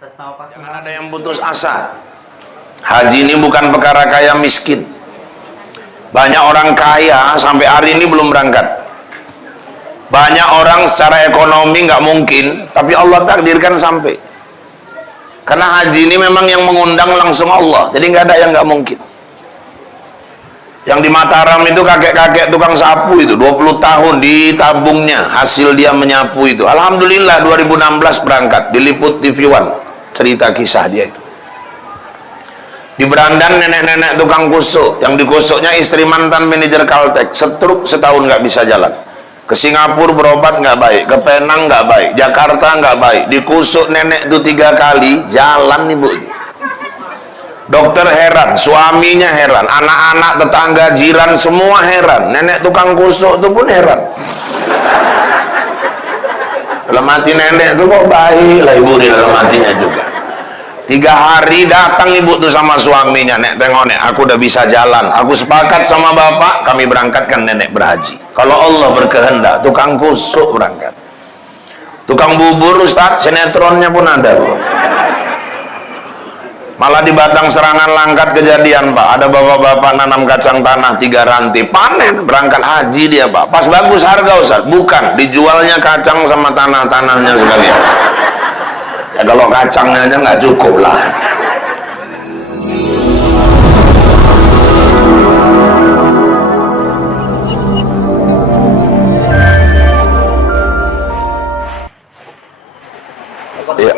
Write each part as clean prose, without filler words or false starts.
Jangan ada yang putus asa. Haji ini bukan perkara kaya miskin. Banyak orang kaya sampai hari ini belum berangkat. Banyak orang secara ekonomi nggak mungkin, tapi Allah takdirkan sampai. Karena haji ini memang yang mengundang langsung Allah, jadi nggak ada yang nggak mungkin. Yang di Mataram itu kakek-kakek tukang sapu itu 20 tahun ditabungnya hasil dia menyapu itu. Alhamdulillah 2016 berangkat, diliput TV One cerita kisah dia itu. Di Berandan nenek-nenek tukang kusuk, yang dikusuknya istri mantan manajer Caltex, stroke setahun nggak bisa jalan. Ke Singapura berobat nggak baik, ke Penang nggak baik, Jakarta nggak baik, dikusuk nenek itu 3 kali jalan nih bu. Dokter heran, suaminya heran, anak-anak, tetangga, jiran semua heran. Nenek tukang kusuk itu pun heran. Dalam hati nenek itu kok baik lah ibu di dalam hatinya juga. 3 hari datang ibu tuh sama suaminya, nek tengok nek aku udah bisa jalan, aku sepakat sama bapak, kami berangkatkan nenek berhaji. Kalau Allah berkehendak, tukang kusuk berangkat. Tukang bubur Ustaz, sinetronnya pun ada bu. Malah di Batang Serangan Langkat kejadian pak, ada bapak-bapak nanam kacang tanah 3 rantai, panen, berangkat haji dia pak, pas bagus harga Ustaz, bukan, dijualnya kacang sama tanah-tanahnya sekalian. Ya kalau kacangnya aja nggak cukup lah. Ya.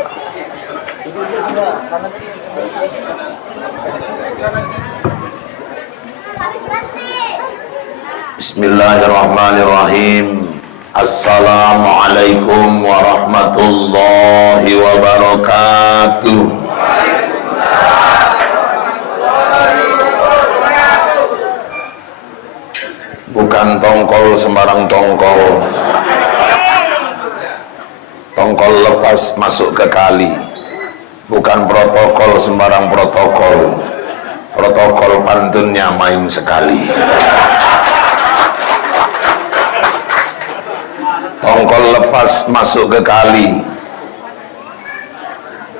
Bismillahirrahmanirrahim. Assalamualaikum warahmatullahi wabarakatuh. Bukan tongkol sembarang tongkol. Tongkol lepas masuk ke kali. Bukan protokol sembarang protokol. Protokol pantunnya main sekali. Tongkol lepas masuk ke kali.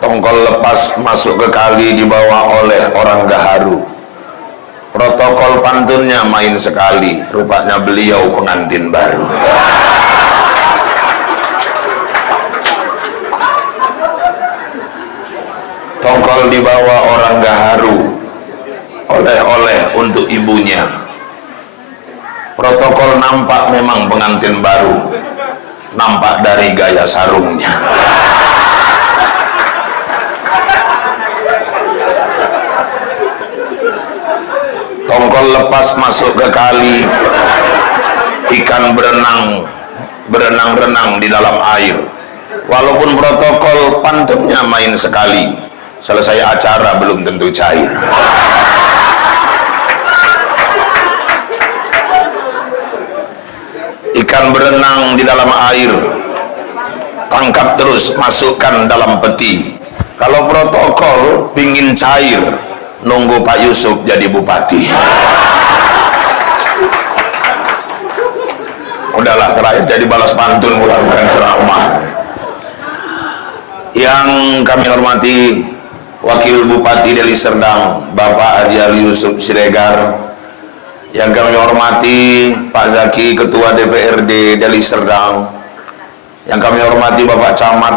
Tongkol lepas masuk ke kali dibawa oleh orang gaharu. Protokol pantunnya main sekali. Rupanya beliau pengantin baru. Tongkol dibawa orang gaharu. Oleh-oleh untuk ibunya. Protokol nampak memang pengantin baru. Nampak dari gaya sarungnya. Tongkol lepas masuk ke kali. Ikan berenang-renang di dalam air. Walaupun protokol pantunnya main sekali, selesai acara belum tentu cair. Ikan berenang di dalam air, tangkap terus, masukkan dalam peti. Kalau protokol pingin cair, nunggu Pak Yusuf jadi bupati. Udahlah, terakhir jadi balas pantun, bukan ceramah. Yang kami hormati Wakil Bupati Deli Serdang, Bapak Haji Ali Yusuf Siregar. Yang kami hormati Pak Zaki, Ketua DPRD Deli Serdang. Yang kami hormati Bapak Camat,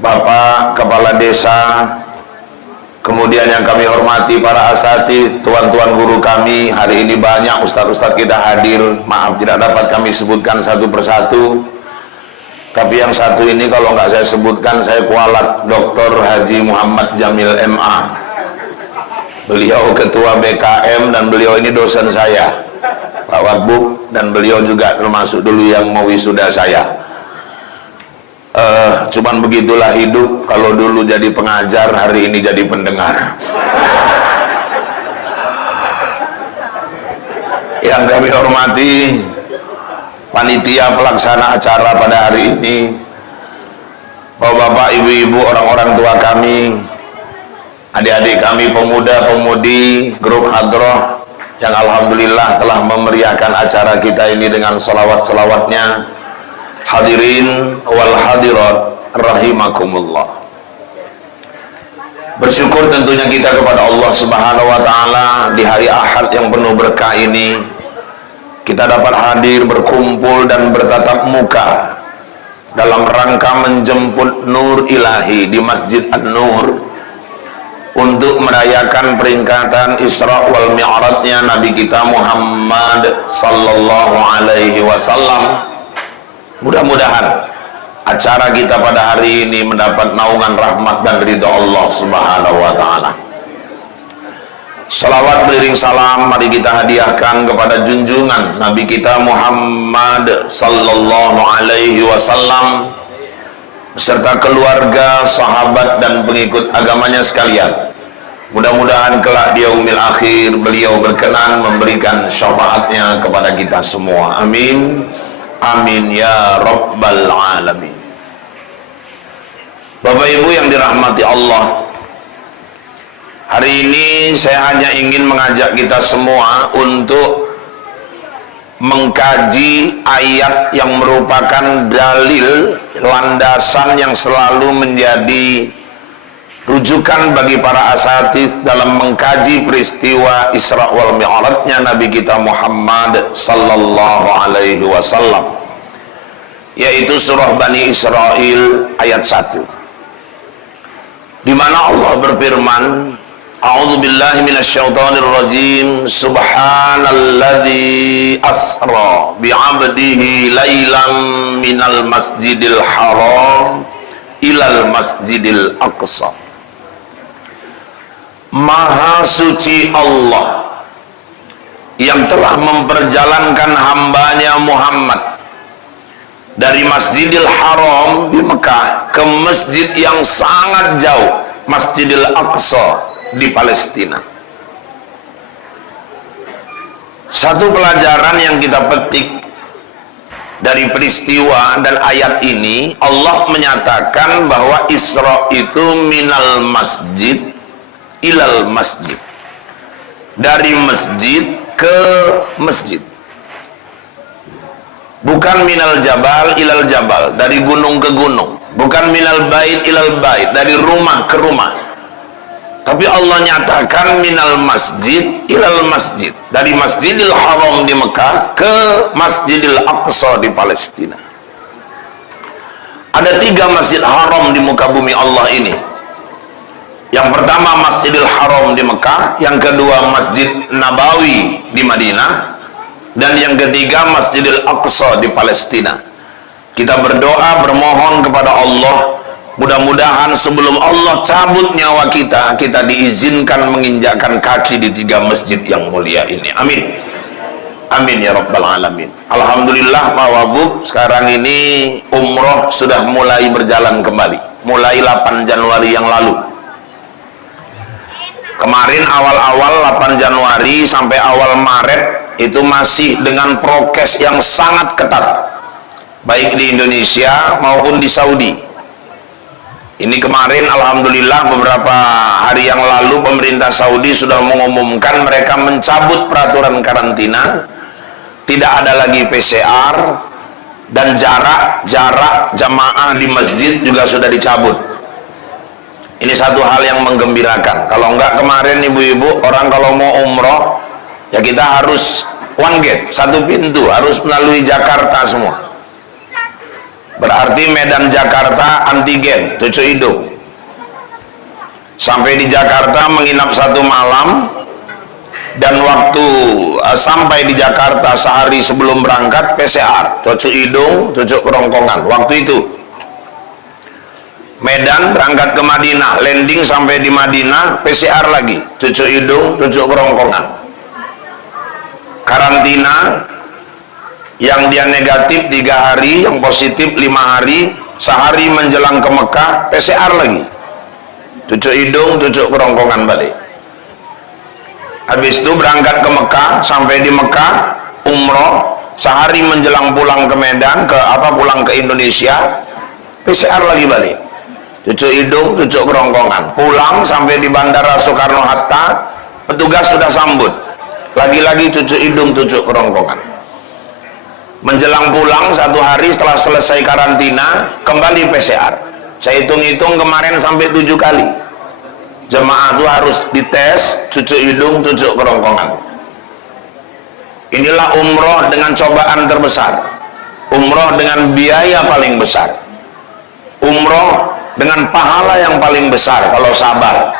Bapak Kepala Desa. Kemudian yang kami hormati para asatidz, tuan-tuan guru kami. Hari ini banyak ustadz-ustadz kita hadir. Maaf tidak dapat kami sebutkan satu persatu. Tapi yang satu ini kalau nggak saya sebutkan saya kualat, Dr. Haji Muhammad Jamil MA. Beliau ketua BKM dan beliau ini dosen saya, Pak Wagub, dan beliau juga termasuk dulu yang mau wisuda saya. Cuman begitulah hidup, kalau dulu jadi pengajar, hari ini jadi pendengar. Yang kami hormati panitia pelaksana acara pada hari ini, bapak-bapak, ibu-ibu, orang-orang tua kami, adik-adik kami, pemuda-pemudi grup hadroh yang alhamdulillah telah memeriahkan acara kita ini dengan salawat-salawatnya. Hadirin wal hadirat rahimakumullah. Bersyukur tentunya kita kepada Allah Subhanahu wa taala di hari Ahad yang penuh berkah ini kita dapat hadir berkumpul dan bertatap muka dalam rangka menjemput nur ilahi di Masjid An-Nur untuk merayakan peringkatan Isra wal Mi'rajnya Nabi kita Muhammad sallallahu alaihi wasallam. Mudah-mudahan acara kita pada hari ini mendapat naungan rahmat dan ridha Allah Subhanahu wa taala. Salawat beriring salam mari kita hadiahkan kepada junjungan Nabi kita Muhammad sallallahu alaihi wasallam beserta keluarga, sahabat dan pengikut agamanya sekalian. Mudah-mudahan kelak di yaumil akhir beliau berkenan memberikan syafaatnya kepada kita semua. Amin. Amin ya rabbal alamin. Bapak Ibu yang dirahmati Allah, hari ini saya hanya ingin mengajak kita semua untuk mengkaji ayat yang merupakan dalil landasan yang selalu menjadi rujukan bagi para asatidz dalam mengkaji peristiwa Isra wal Mi'rajnya Nabi kita Muhammad sallallahu alaihi wasallam, yaitu surah Bani Israil ayat 1, di mana Allah berfirman, A'udzubillahi minasyaitonir rajim, subhanalladzi asra bi'abdihi lailan minal masjidil haram ilal masjidil aqsa. Maha suci Allah yang telah memperjalankan hambanya Muhammad dari Masjidil Haram di Mekah ke masjid yang sangat jauh, Masjidil Aqsa di Palestina. Satu pelajaran yang kita petik dari peristiwa dan ayat ini, Allah menyatakan bahwa Isra itu minal masjid ilal masjid, dari masjid ke masjid, bukan minal jabal ilal jabal, dari gunung ke gunung, bukan minal bait ilal bait, dari rumah ke rumah, tapi Allah nyatakan minal masjid ilal masjid, dari Masjidil Haram di Mekah ke Masjidil Aqsa di Palestina. Ada 3 masjid haram di muka bumi Allah ini. Yang pertama Masjidil Haram di Mekah, yang kedua Masjid Nabawi di Madinah, dan yang ketiga Masjidil Aqsa di Palestina. Kita berdoa, bermohon kepada Allah, mudah-mudahan sebelum Allah cabut nyawa kita, kita diizinkan menginjakkan kaki di 3 masjid yang mulia ini. Amin. Amin ya rabbal alamin. Alhamdulillah Pak Wabub, sekarang ini umroh sudah mulai berjalan kembali, mulai 8 Januari yang lalu. Kemarin awal-awal 8 Januari sampai awal Maret itu masih dengan prokes yang sangat ketat, baik di Indonesia maupun di Saudi. Ini kemarin alhamdulillah beberapa hari yang lalu pemerintah Saudi sudah mengumumkan mereka mencabut peraturan karantina, tidak ada lagi PCR, dan jarak jamaah di masjid juga sudah dicabut. Ini satu hal yang menggembirakan. Kalau enggak kemarin ibu-ibu, orang kalau mau umroh ya kita harus one gate, satu pintu, harus melalui Jakarta semua. Berarti Medan Jakarta antigen, cucuk hidung. Sampai di Jakarta menginap 1 malam, dan waktu sampai di Jakarta sehari sebelum berangkat PCR, cucuk hidung, cucuk kerongkongan. Waktu itu Medan berangkat ke Madinah, landing sampai di Madinah, PCR lagi, cucuk hidung, cucuk kerongkongan. Karantina, yang dia negatif 3 hari, yang positif 5 hari, sehari menjelang ke Mekah, PCR lagi, cucuk hidung, cucuk kerongkongan balik. Habis itu berangkat ke Mekah, sampai di Mekah, umroh, sehari menjelang pulang ke Medan, pulang ke Indonesia, PCR lagi balik, cucuk hidung, cucuk kerongkongan. Pulang sampai di Bandara Soekarno-Hatta, petugas sudah sambut, lagi-lagi cucuk hidung, cucuk kerongkongan. Menjelang pulang 1 hari setelah selesai karantina, kembali PCR. Saya hitung-hitung kemarin sampai 7 kali. Jemaah itu harus dites, cucuk hidung, cucuk kerongkongan. Inilah umroh dengan cobaan terbesar, umroh dengan biaya paling besar, umroh dengan pahala yang paling besar kalau sabar.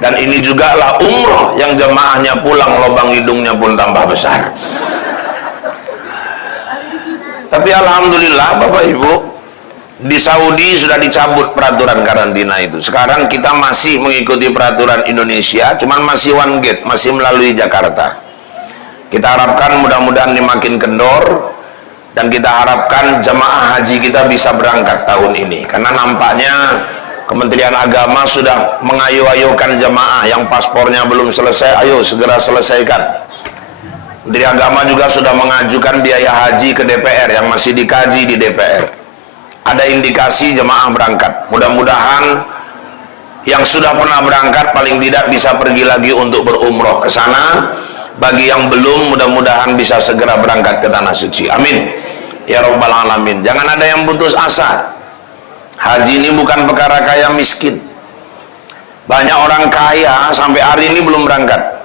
Dan ini juga lah umroh yang jemaahnya pulang lubang hidungnya pun tambah besar. Tapi alhamdulillah Bapak Ibu, di Saudi sudah dicabut peraturan karantina itu. Sekarang kita masih mengikuti peraturan Indonesia, cuman masih one gate, masih melalui Jakarta. Kita harapkan mudah-mudahan ini makin kendor, dan kita harapkan jemaah haji kita bisa berangkat tahun ini. Karena nampaknya Kementerian Agama sudah mengayu-ayukan jemaah yang paspornya belum selesai, ayo segera selesaikan. Menteri Agama juga sudah mengajukan biaya haji ke DPR yang masih dikaji di DPR. Ada indikasi jemaah berangkat. Mudah-mudahan yang sudah pernah berangkat paling tidak bisa pergi lagi untuk berumroh ke sana. Bagi yang belum, mudah-mudahan bisa segera berangkat ke tanah suci. Amin ya rabbal alamin. Jangan ada yang putus asa. Haji ini bukan perkara kaya miskin. Banyak orang kaya sampai hari ini belum berangkat.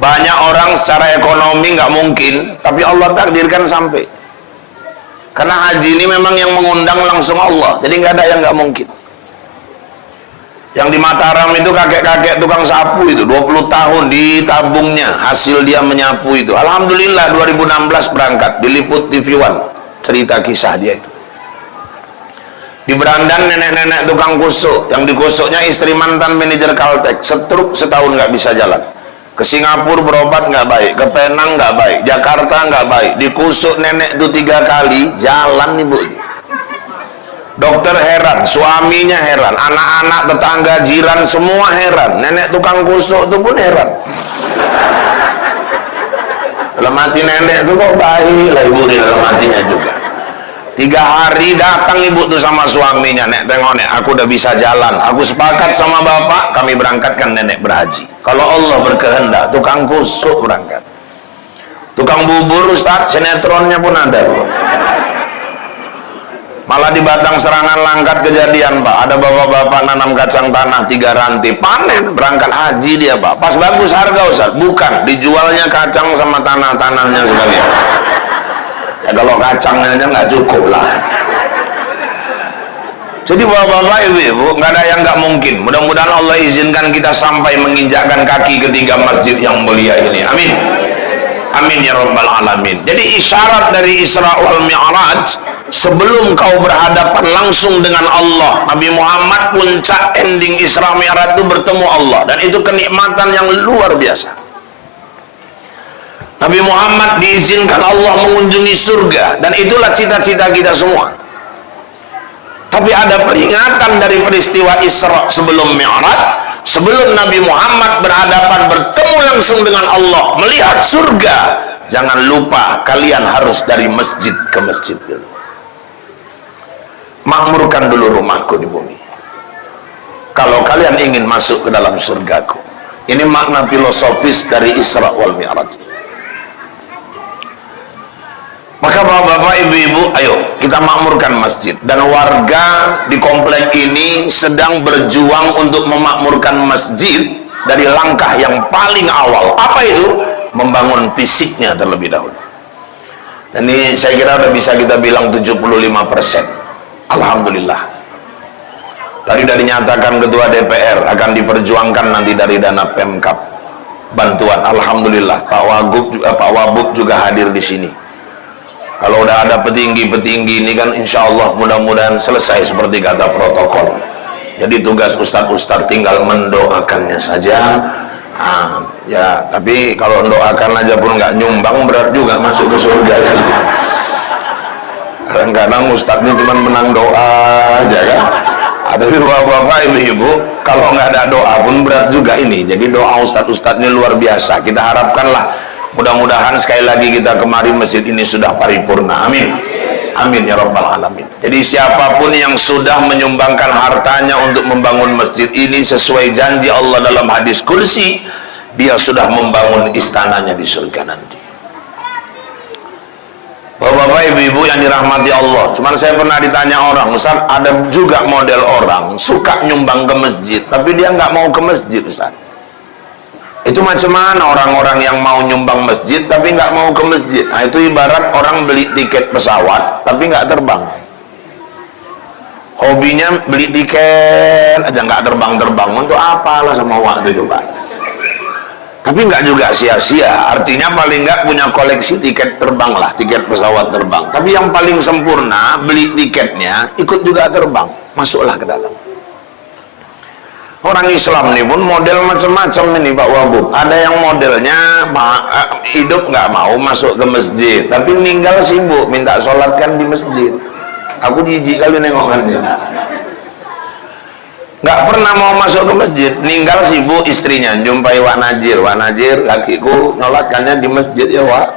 Banyak orang secara ekonomi nggak mungkin, tapi Allah takdirkan sampai. Karena haji ini memang yang mengundang langsung Allah, jadi nggak ada yang nggak mungkin. Yang di Mataram itu kakek-kakek tukang sapu itu 20 tahun di tabungnya, hasil dia menyapu itu. Alhamdulillah 2016 berangkat, diliput TV One, cerita kisah dia itu. Di Berandan nenek-nenek tukang kusuk, yang dikusuknya istri mantan manajer Caltex, stroke setahun nggak bisa jalan. Ke Singapura berobat nggak baik, ke Penang nggak baik, Jakarta nggak baik, dikusuk nenek itu 3 kali, jalan ibu. Dokter heran, suaminya heran, anak-anak, tetangga, jiran semua heran, nenek tukang kusuk itu pun heran. Dalam hati nenek itu kok baik lah ibu di dalam hatinya juga. 3 hari datang ibu tuh sama suaminya, nek tengok nek, aku udah bisa jalan, aku sepakat sama bapak, kami berangkatkan nenek berhaji. Kalau Allah berkehendak, tukang kusuk berangkat. Tukang bubur Ustaz, sinetronnya pun ada. Malah di Batang Serangan Langkat kejadian Pak, ada bapak-bapak nanam kacang tanah 3 ranti, panen, berangkat haji dia Pak. Pas bagus harga Ustaz, bukan, dijualnya kacang sama tanah-tanahnya sekalian. Ya kalau kacangnya aja nggak cukup lah. Jadi bapak-bapak, ibu-ibu, nggak ada yang nggak mungkin. Mudah-mudahan Allah izinkan kita sampai menginjakkan kaki ketiga masjid yang mulia ini. Amin. Amin ya rabbal alamin. Jadi isyarat dari Isra wal Mi'raj, sebelum kau berhadapan langsung dengan Allah, Nabi Muhammad puncak ending Isra Mi'raj itu bertemu Allah, dan itu kenikmatan yang luar biasa. Nabi Muhammad diizinkan Allah mengunjungi surga, dan itulah cita-cita kita semua. Tapi ada peringatan dari peristiwa Isra sebelum Mi'raj. Sebelum Nabi Muhammad berhadapan bertemu langsung dengan Allah, melihat surga, jangan lupa kalian harus dari masjid ke masjid dulu. Makmurkan dulu rumahku di bumi, kalau kalian ingin masuk ke dalam surgaku. Ini makna filosofis dari Isra wal Mi'raj. Maka bapak-bapak, ibu-ibu, ayo kita makmurkan masjid. Dan warga di komplek ini sedang berjuang untuk memakmurkan masjid dari langkah yang paling awal. Apa itu? Membangun fisiknya terlebih dahulu. Dan ini saya kira udah bisa kita bilang 75%. Alhamdulillah. Tadi sudah dinyatakan Ketua DPR akan diperjuangkan nanti dari dana Pemkab bantuan. Alhamdulillah, Pak Wabub juga hadir di sini. Kalau udah ada petinggi-petinggi ini kan insya Allah mudah-mudahan selesai seperti kata protokol. Jadi tugas ustadz-ustadz tinggal mendoakannya saja. Ya, tapi kalau mendoakan aja pun nggak nyumbang, berat juga masuk ke surga. Kadang-kadang ustadz ini cuma menang doa aja kan. Tapi bapak-bapak, ibu-ibu, kalau nggak ada doa pun berat juga ini. Jadi doa ustadz-ustadz ini luar biasa. Kita harapkanlah mudah-mudahan sekali lagi kita kemarin masjid ini sudah paripurna. Amin. Amin ya rabbal alamin. Jadi siapapun yang sudah menyumbangkan hartanya untuk membangun masjid ini sesuai janji Allah dalam hadis kursi, dia sudah membangun istananya di surga nanti. Bapak-bapak, ibu-ibu yang dirahmati Allah, cuman saya pernah ditanya orang, Ustaz, ada juga model orang suka nyumbang ke masjid, tapi dia nggak mau ke masjid, Ustaz. Itu macam mana orang-orang yang mau nyumbang masjid tapi nggak mau ke masjid? Nah, itu ibarat orang beli tiket pesawat tapi nggak terbang. Hobinya beli tiket aja nggak terbang-terbang, untuk apalah sama waktu itu, Pak? Tapi nggak juga sia-sia, artinya paling nggak punya koleksi tiket terbang lah, tiket pesawat terbang. Tapi yang paling sempurna, beli tiketnya, ikut juga terbang, masuklah ke dalam. Orang Islam ini pun model macam-macam ini Pak Wagub. Ada yang modelnya hidup nggak mau masuk ke masjid, tapi meninggal sibuk minta sholatkan di masjid. Aku jijik kali nengokannya. Nggak pernah mau masuk ke masjid, ninggal sibuk istrinya jumpai Wak Najir, lakiku nyolatkannya di masjid ya Wak.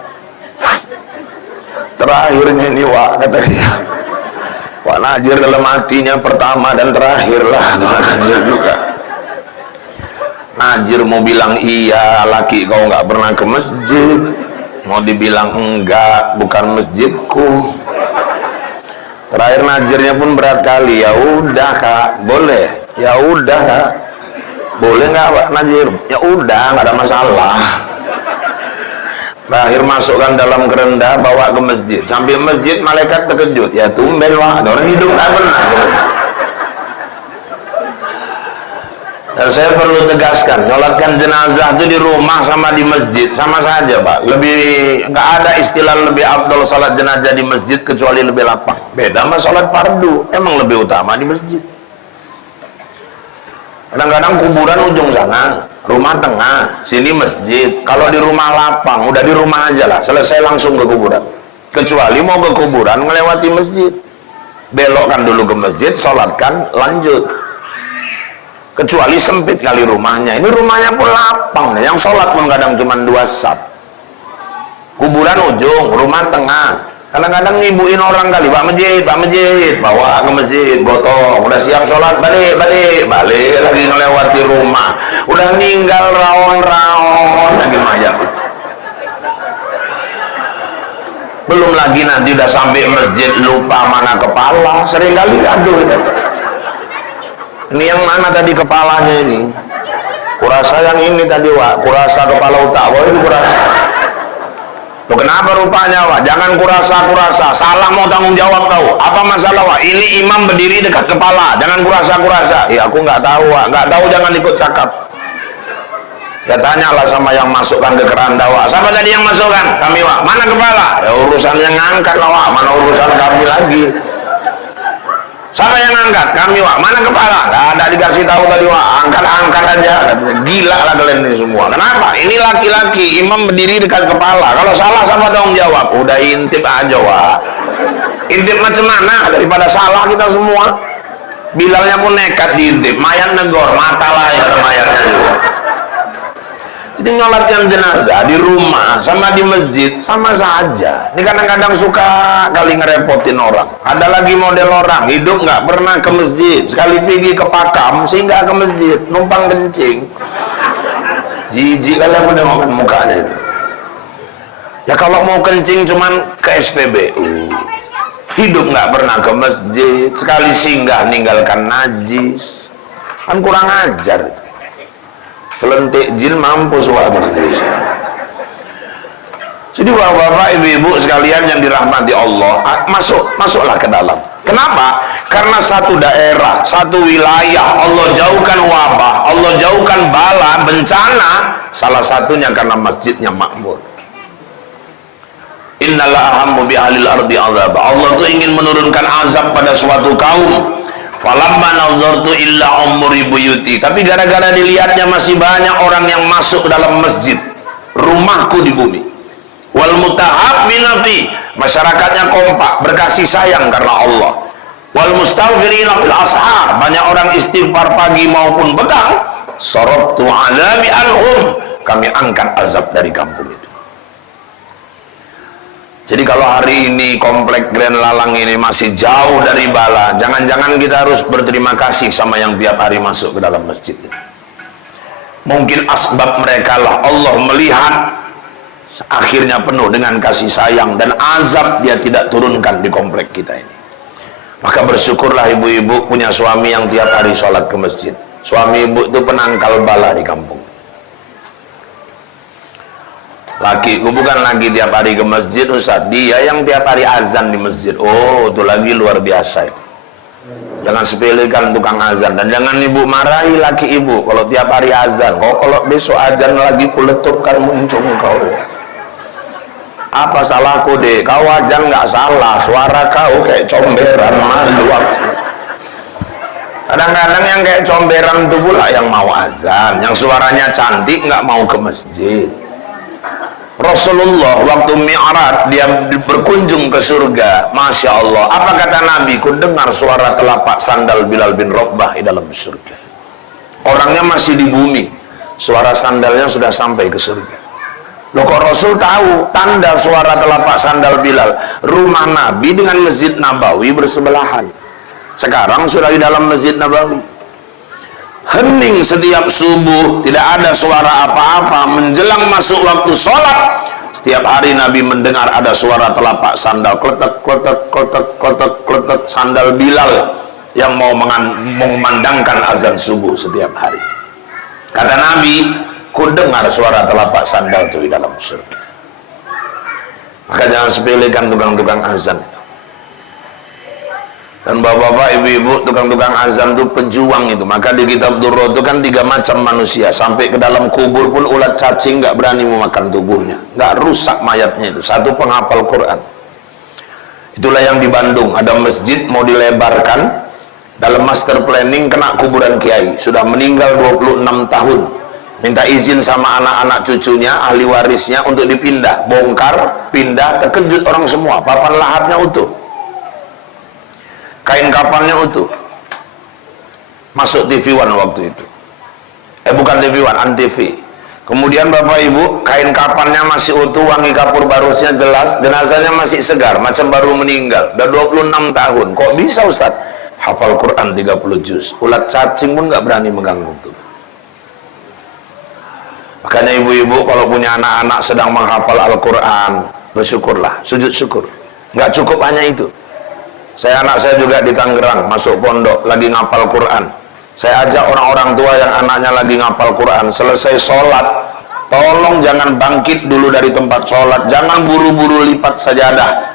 Terakhirnya ini Wak, katanya Wak Najir dalam hatinya pertama dan terakhir lah Wak Najir juga. Najir mau bilang iya, laki kau nggak pernah ke masjid, mau dibilang enggak, bukan masjidku. Terakhir Najirnya pun berat kali, ya udah Kak, boleh. Ya udah Kak, boleh nggak Pak Najir? Ya udah, nggak ada masalah. Terakhir masukkan dalam kerenda, bawa ke masjid. Sampai masjid malaikat terkejut, ya tumben Wak, orang hidup nggak pernah. Dan saya perlu tegaskan, nyolatkan jenazah itu di rumah sama di masjid sama saja Pak. Lebih nggak ada istilah lebih afdol salat jenazah di masjid kecuali lebih lapang. Beda sama salat fardu, emang lebih utama di masjid. Kadang-kadang kuburan ujung sana, rumah tengah, sini masjid. Kalau di rumah lapang, udah di rumah aja lah, selesai langsung ke kuburan. Kecuali mau ke kuburan melewati masjid, belokkan dulu ke masjid, sholatkan, lanjut. Kecuali sempit kali rumahnya. Ini rumahnya pun lapang, yang sholat pun kadang cuma 2 saf. Kuburan ujung, rumah tengah. Kadang-kadang ngibuin orang kali, Pak masjid, bawa ke masjid, gotong, udah siap sholat, balik lagi ngelewati rumah, udah ninggal raon-raon lagi mayat. Belum lagi nanti udah sampai masjid lupa mana kepala, seringkali gaduh. Ini yang mana tadi kepalanya ini? Kurasa yang ini tadi Wak, kurasa kepala utama ini kurasa. Loh, kenapa rupanya Wak? Jangan kurasa, salah mau tanggung jawab kau. Apa masalah Wak? Ini imam berdiri dekat kepala, jangan kurasa. Ya aku nggak tahu Wak, nggak tahu jangan ikut cakap. Ya tanyalah sama yang masukkan ke keranda Wak. Siapa tadi yang masukkan? Kami Wak. Mana kepala? Ya urusan yang ngangkat lah Wak, mana urusan kami lagi. Siapa yang angkat? Kami Wak. Mana kepala? Nggak ada dikasih tahu tadi Wak. Angkat aja. Gila lah kalian ini semua. Kenapa? Ini laki-laki, imam berdiri dekat kepala. Kalau salah siapa tanggung jawab? Udah intip aja Wak. Intip macam mana? Daripada salah kita semua. Bilalnya pun nekat diintip. Mayat negor, mata lah ya ada mayatnya juga. Jadi nyolatkan jenazah di rumah sama di masjid sama saja. Ini kadang-kadang suka kali ngerepotin orang. Ada lagi model orang hidup nggak pernah ke masjid, sekali pergi ke Pakam singgah ke masjid numpang kencing. Jijik kalian udah makan mukanya itu. Ya kalau mau kencing cuman ke SPBU. Hidup nggak pernah ke masjid, sekali singgah ninggalkan najis. Kan kurang ajar itu. Selentik jin mampus Wak. Jadi bapak-bapak, ibu-ibu sekalian yang dirahmati Allah, masuklah ke dalam. Kenapa? Karena satu daerah, satu wilayah Allah jauhkan wabah, Allah jauhkan bala, bencana, salah satunya karena masjidnya makmur. Innala ahammu bi ahlil ardi azab. Allah tuh ingin menurunkan azab pada suatu kaum. Falamma nazartu illa umri buyuti. Tapi gara-gara dilihatnya masih banyak orang yang masuk ke dalam masjid, rumahku di bumi. Wal mutahabbina fi, masyarakatnya kompak, berkasih sayang karena Allah. Wal mustaghfirina fil ashar, banyak orang istighfar pagi maupun petang. Sarabtu azabi anhum, kami angkat azab dari kampung itu. Jadi kalau hari ini komplek Grand Lalang ini masih jauh dari bala, jangan-jangan kita harus berterima kasih sama yang tiap hari masuk ke dalam masjid ini. Mungkin asbab mereka lah Allah melihat akhirnya penuh dengan kasih sayang dan azab dia tidak turunkan di komplek kita ini. Maka bersyukurlah ibu-ibu punya suami yang tiap hari sholat ke masjid. Suami ibu itu penangkal bala di kampung. Lakiku bukan lagi tiap hari ke masjid, Ustaz, dia yang tiap hari azan di masjid. Oh, itu lagi luar biasa itu. Jangan sepelekan tukang azan, dan jangan ibu marahi laki ibu kalau tiap hari azan. Kalau besok azan lagi kuletupkan muncung kau. Apa salahku deh? Kau azan nggak salah, suara kau kayak comberan, malu aku. Kadang-kadang yang kayak comberan itu pula yang mau azan, yang suaranya cantik nggak mau ke masjid. Rasulullah waktu Mi'raj dia berkunjung ke surga, Masya Allah, apa kata Nabi? Ku dengar suara telapak sandal Bilal bin Rabah di dalam surga. Orangnya masih di bumi, suara sandalnya sudah sampai ke surga. Loh, kok Rasul tahu tanda suara telapak sandal Bilal? Rumah Nabi dengan Masjid Nabawi bersebelahan. Sekarang sudah di dalam Masjid Nabawi. Hening setiap subuh, tidak ada suara apa-apa. Menjelang masuk waktu sholat, setiap hari Nabi mendengar ada suara telapak sandal kletek, kletek, kletek, kletek, kletek, sandal Bilal yang mau mengumandangkan azan subuh setiap hari. Kata Nabi, ku dengar suara telapak sandal itu di dalam surga. Maka jangan sepelekan tukang-tukang azan itu. Dan bapak-bapak, ibu-ibu, tukang-tukang azan itu pejuang itu. Maka di kitab Durra itu kan 3 macam manusia. Sampai ke dalam kubur pun ulat cacing nggak berani memakan tubuhnya, nggak rusak mayatnya itu. 1 penghafal Quran. Itulah yang di Bandung ada masjid mau dilebarkan, dalam master planning kena kuburan kiai, sudah meninggal 26 tahun. Minta izin sama anak-anak cucunya, ahli warisnya untuk dipindah, bongkar, pindah, terkejut orang semua. Papan lahatnya utuh, kain kapannya utuh. Masuk TV One waktu itu, bukan TV One, Antv. Kemudian bapak ibu, kain kapannya masih utuh, wangi kapur barusnya jelas, jenazahnya masih segar, macam baru meninggal, udah 26 tahun. Kok bisa Ustaz? Hafal Quran 30 juz, ulat cacing pun nggak berani mengganggu itu. Makanya ibu-ibu kalau punya anak-anak sedang menghafal Al-Quran, bersyukurlah, sujud syukur. Nggak cukup hanya itu. Anak saya juga di Tangerang masuk pondok lagi ngapal Quran. Saya ajak orang-orang tua yang anaknya lagi ngapal Quran, selesai sholat, tolong jangan bangkit dulu dari tempat sholat, jangan buru-buru lipat sajadah.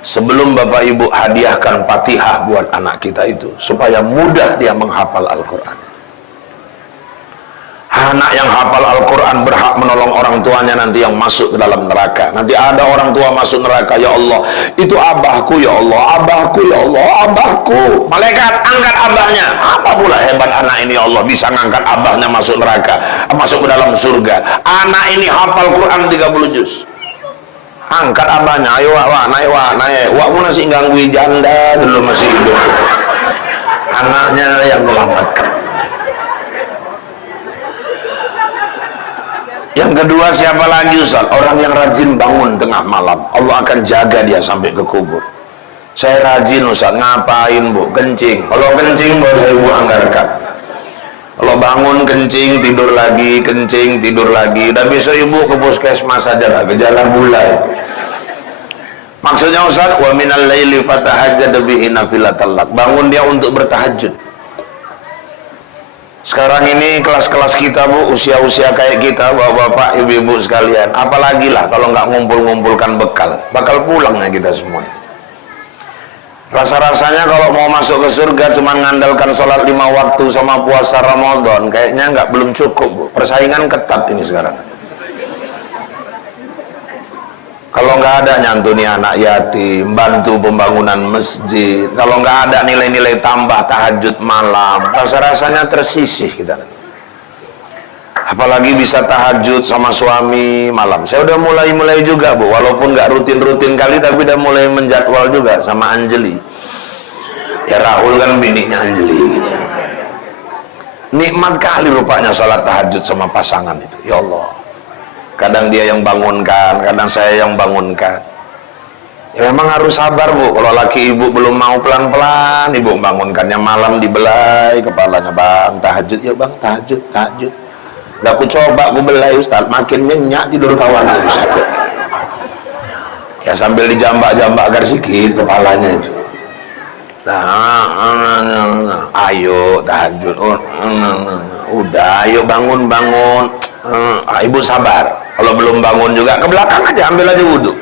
Sebelum bapak ibu hadiahkan Fatihah buat anak kita itu, supaya mudah dia menghafal Al-Quran. Anak yang hafal Al-Quran berhak menolong orang tuanya nanti yang masuk ke dalam neraka. Nanti ada orang tua masuk neraka, ya Allah, itu abahku, ya Allah, abahku, ya Allah, abahku. Malaikat angkat abahnya. Apa pula hebat anak ini, ya Allah, bisa ngangkat abahnya masuk neraka, masuk ke dalam surga. Anak ini hafal Quran 30 juz. Angkat abahnya, ayo wak, naik wak, naik. Wak pun masih gangguin janda dulu masih hidup. Anaknya yang menyelamatkan. Yang kedua siapa lagi Ustaz? Orang yang rajin bangun tengah malam, Allah akan jaga dia sampai ke kubur. Saya rajin Ustaz, ngapain Bu? Kencing. Kalau kencing baru saya ibu anggarkan. Kalau bangun kencing, tidur lagi, kencing, tidur lagi. Dan besok ibu ke puskesmas saja lah, gejala gula. Maksudnya Ustaz, wa minal laili fatahajjad bihi nafilatan lak. Bangun dia untuk bertahajud. Sekarang ini kelas-kelas kita Bu, usia-usia kayak kita, bapak-bapak, ibu-ibu sekalian, apalagi lah kalau nggak ngumpul-ngumpulkan bekal, bakal pulangnya kita semua. Rasa-rasanya kalau mau masuk ke surga cuma ngandalkan sholat 5 waktu sama puasa Ramadan, kayaknya nggak, belum cukup Bu. Persaingan ketat ini sekarang. Kalau nggak ada nyantuni anak yatim, bantu pembangunan masjid, kalau nggak ada nilai-nilai tambah tahajud malam, rasa-rasanya tersisih kita. Apalagi bisa tahajud sama suami malam. Saya udah mulai juga Bu, walaupun nggak rutin-rutin kali, tapi udah mulai menjadwal juga sama Anjeli. Ya Rahul kan bininya Anjeli gitu. Nikmat kali rupanya sholat tahajud sama pasangan itu, ya Allah. Kadang dia yang bangunkan, kadang saya yang bangunkan. Ya memang harus sabar Bu, kalau laki ibu belum mau, pelan-pelan ibu bangunkannya, malam dibelai kepalanya, bang tahajud ya bang, tahajud, tahajud. Udah aku coba, aku belai Ustaz, makin nyenyak tidur kawan Ustaz. Ya sambil dijambak-jambakkan sedikit kepalanya itu. Nah, ayo tahajud. Udah, ayo bangun. Ibu sabar. Kalau belum bangun juga ke belakang aja, ambil aja wudhu.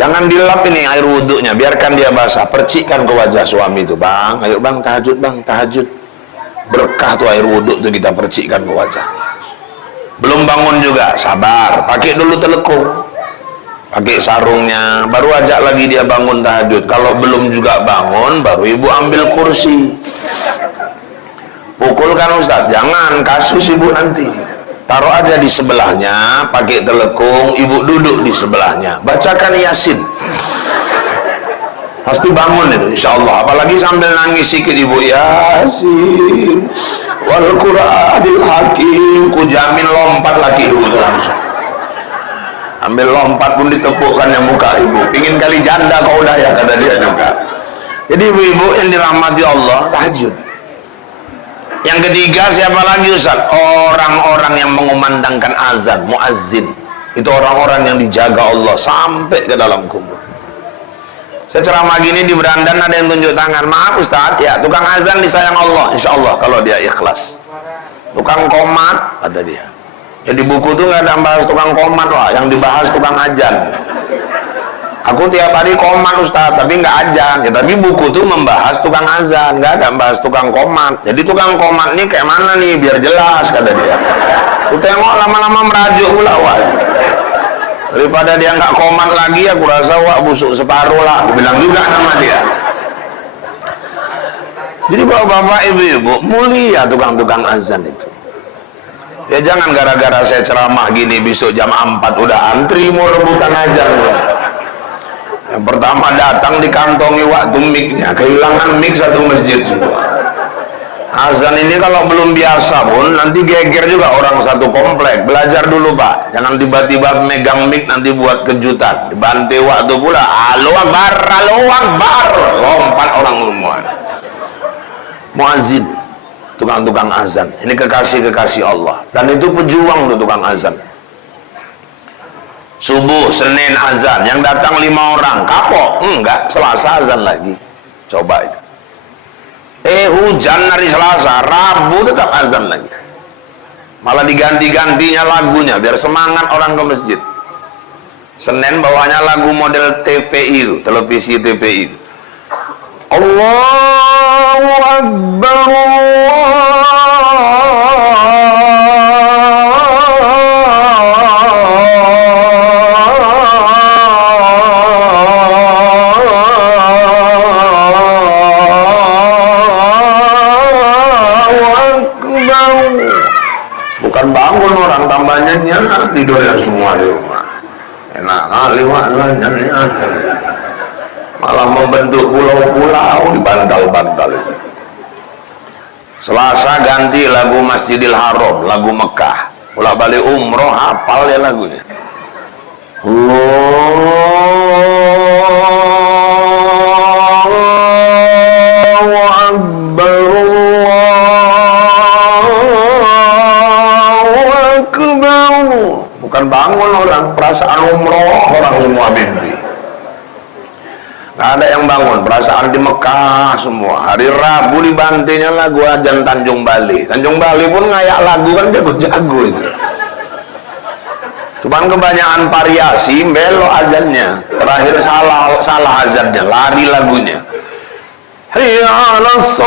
Jangan dilap ini air wudhunya, biarkan dia basah. Percikkan ke wajah suami itu, bang. Ayo bang, tahajud bang, tahajud. Berkah tuh air wudhu tuh kita percikkan ke wajah. Belum bangun juga, sabar. Pakai dulu telekung, pakai sarungnya, baru ajak lagi dia bangun tahajud. Kalau belum juga bangun, baru ibu ambil kursi. Pukulkan Ustaz, jangan, kasus ibu nanti. Taruh aja di sebelahnya, pakai telekung, ibu duduk di sebelahnya, bacakan Yasin. Pasti bangun itu, insya Allah. Apalagi sambil nangis sikit ibu, Yasin wal Qur'anil Hakim, ku jamin lompat lagi ibu itu langsung. Ambil lompat pun ditepukkan yang muka ibu. Pingin kali janda kau udah ya, kata dia juga. Jadi ibu-ibu yang dirahmati Allah, tahajud. Yang ketiga siapa lagi Ustaz? Orang-orang yang mengumandangkan azan, muazzin. Itu orang-orang yang dijaga Allah sampai ke dalam kubur. Saya ceramah gini di berandan, ada yang tunjuk tangan, maaf Ustaz, ya tukang azan disayang Allah, insya Allah kalau dia ikhlas. Tukang komat, kata dia. Jadi buku tuh nggak ada bahas tukang komat lah, yang dibahas tukang azan. Aku tiap hari komat Ustaz, tapi nggak azan. Ya, tapi buku tuh membahas tukang azan, nggak ada bahas tukang komat. Jadi tukang komat nih kayak mana nih, biar jelas, kata dia. Aku tengok lama-lama merajuk pula, wah. Daripada dia nggak komat lagi, aku rasa wah busuk separuh lah. Aku bilang juga nama dia. Jadi bapak-bapak, ibu-ibu, mulia tukang-tukang azan itu. Ya jangan gara-gara saya ceramah gini besok jam 4 udah antri mau rebutan azan. Yang pertama datang dikantongi waktu mic-nya, kehilangan mic satu masjid semua. Azan ini kalau belum biasa pun nanti geger juga orang satu komplek. Belajar dulu Pak, jangan tiba-tiba megang mic nanti buat kejutan. Dibantai waktu pula, Allahu Akbar, lompat orang semua. Muazzin, tukang-tukang azan, ini kekasih-kekasih Allah. Dan itu pejuang tuh tukang azan. Subuh, Senin azan, yang datang 5 orang, kapok? Enggak, Selasa azan lagi. Coba itu. Hujan hari Selasa, Rabu tetap azan lagi. Malah diganti-gantinya lagunya, biar semangat orang ke masjid. Senin bawanya lagu model TPI itu, televisi TPI itu. Allahu Akbar, bukan bangun orang, tambahnya tidurnya semua di rumah. Enak kali maknanya, malah membentuk pulau-pulau di bantal-bantal itu. Selasa ganti lagu Masjidil Haram, lagu Mekah. Pulang balik umroh hafal ya lagunya. Allahu Akbar, bukan bangun orang, perasaan umroh orang semua mimpi. Nggak ada yang bangun, perasaan di Mekah semua. Hari Rabu dibantainya lagu azan Tanjung Bali. Tanjung Bali pun ngayak lagu kan jago-jago itu. Cuman kebanyakan variasi, belok azannya. Terakhir salah azannya, lari lagunya. Hayya 'alas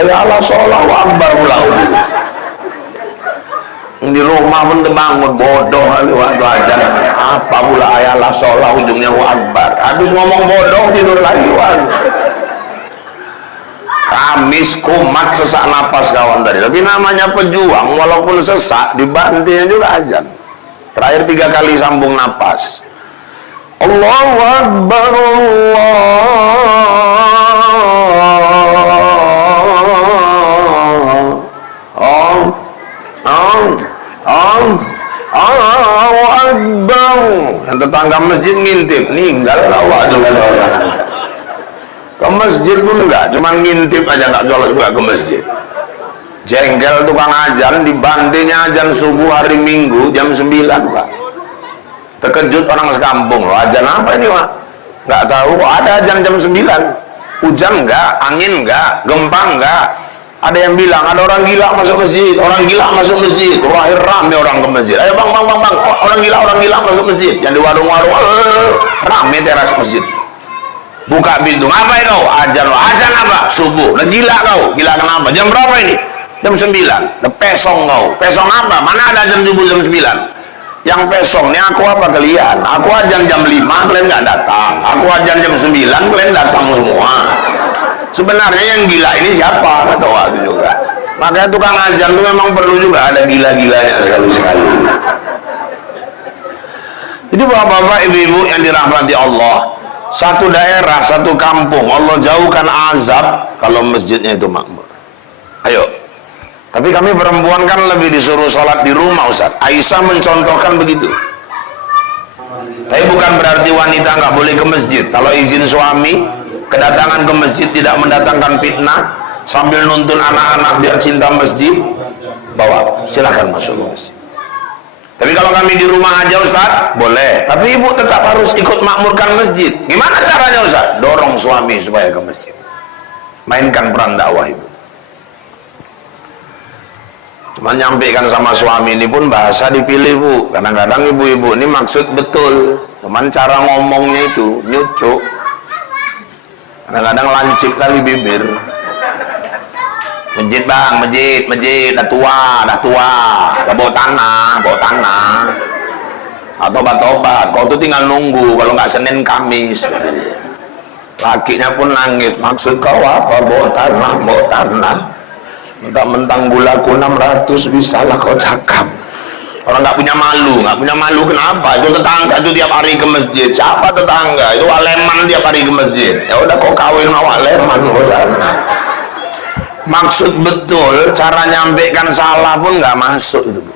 Hayya 'alas shalah wa akbar ulah. Di rumah pun terbangun bodoh kali waktu azan. Apa pula hayya 'alas shalah ujungnya wa akbar. Habis ngomong bodoh tidur lagi wan. Kamis kumat sesak napas kawan tadi. Tapi namanya pejuang walaupun sesak dibantinya juga azan. Terakhir 3 kali sambung napas. Allahu Akbar, Allahu Akbar. Yang tetangga masjid ngintip, ninggal lawak juga orang. Ke masjid pun enggak, cuma ngintip aja, enggak sholat juga ke masjid. Jengkel tukang azan, dibantingnya azan subuh hari Minggu jam 9, Pak. Terkejut orang sekampung, loh, azan apa ini, Pak? Enggak tahu, ada azan jam 9. Hujan enggak, angin enggak, gempa enggak. Ada yang bilang, ada orang gila masuk masjid, orang gila masuk masjid. Terakhir rame orang ke masjid. Ayo bang, orang gila masuk masjid. Yang di warung-warung, rame teras masjid. Buka pintu, ngapain kau? Azan, azan apa? Subuh. Lah gila kau, gila kenapa? Jam berapa ini? Jam 9. Lah pesong kau, pesong apa? Mana ada jam subuh jam 9? Yang pesong ini aku apa kalian? Aku azan jam 5, kalian nggak datang. Aku azan jam 9, kalian datang semua. Sebenarnya yang gila ini siapa? Kata waktu juga. Makanya tukang azan itu memang perlu juga ada gila-gilanya sekali-sekali. Jadi bapak-bapak, ibu-ibu yang dirahmati Allah, satu daerah, satu kampung, Allah jauhkan azab kalau masjidnya itu makmur. Ayo. Tapi kami perempuan kan lebih disuruh sholat di rumah, Ustaz. Aisyah mencontohkan begitu. Tapi bukan berarti wanita nggak boleh ke masjid. Kalau izin suami, kedatangan ke masjid tidak mendatangkan fitnah, sambil nuntun anak-anak biar cinta masjid, bawa, silahkan masuk ke masjid. Tapi kalau kami di rumah aja, Ustaz, boleh. Tapi ibu tetap harus ikut makmurkan masjid. Gimana caranya, Ustaz? Dorong suami supaya ke masjid. Mainkan peran dakwah ibu. Cuma nyampaikan sama suami ini pun bahasa dipilih, Bu. Kadang-kadang ibu-ibu ini maksud betul, cuman cara ngomongnya itu nyucuk. Kadang-kadang lancip kali bibir. Masjid bang, masjid, dah tua, dah bawa tanah. Tobat, kau tuh tinggal nunggu, kalau nggak Senin Kamis. Lakinya pun nangis, maksud kau apa? Bawa tanah. Mentang-mentang gulaku 600, bisalah kau cakap. Orang nggak punya malu kenapa? Itu tetangga itu tiap hari ke masjid. Siapa tetangga? Itu waleman tiap hari ke masjid. Ya udah kau kawin sama waleman. Maksud betul, cara nyampaikan salah pun nggak masuk itu, Bu.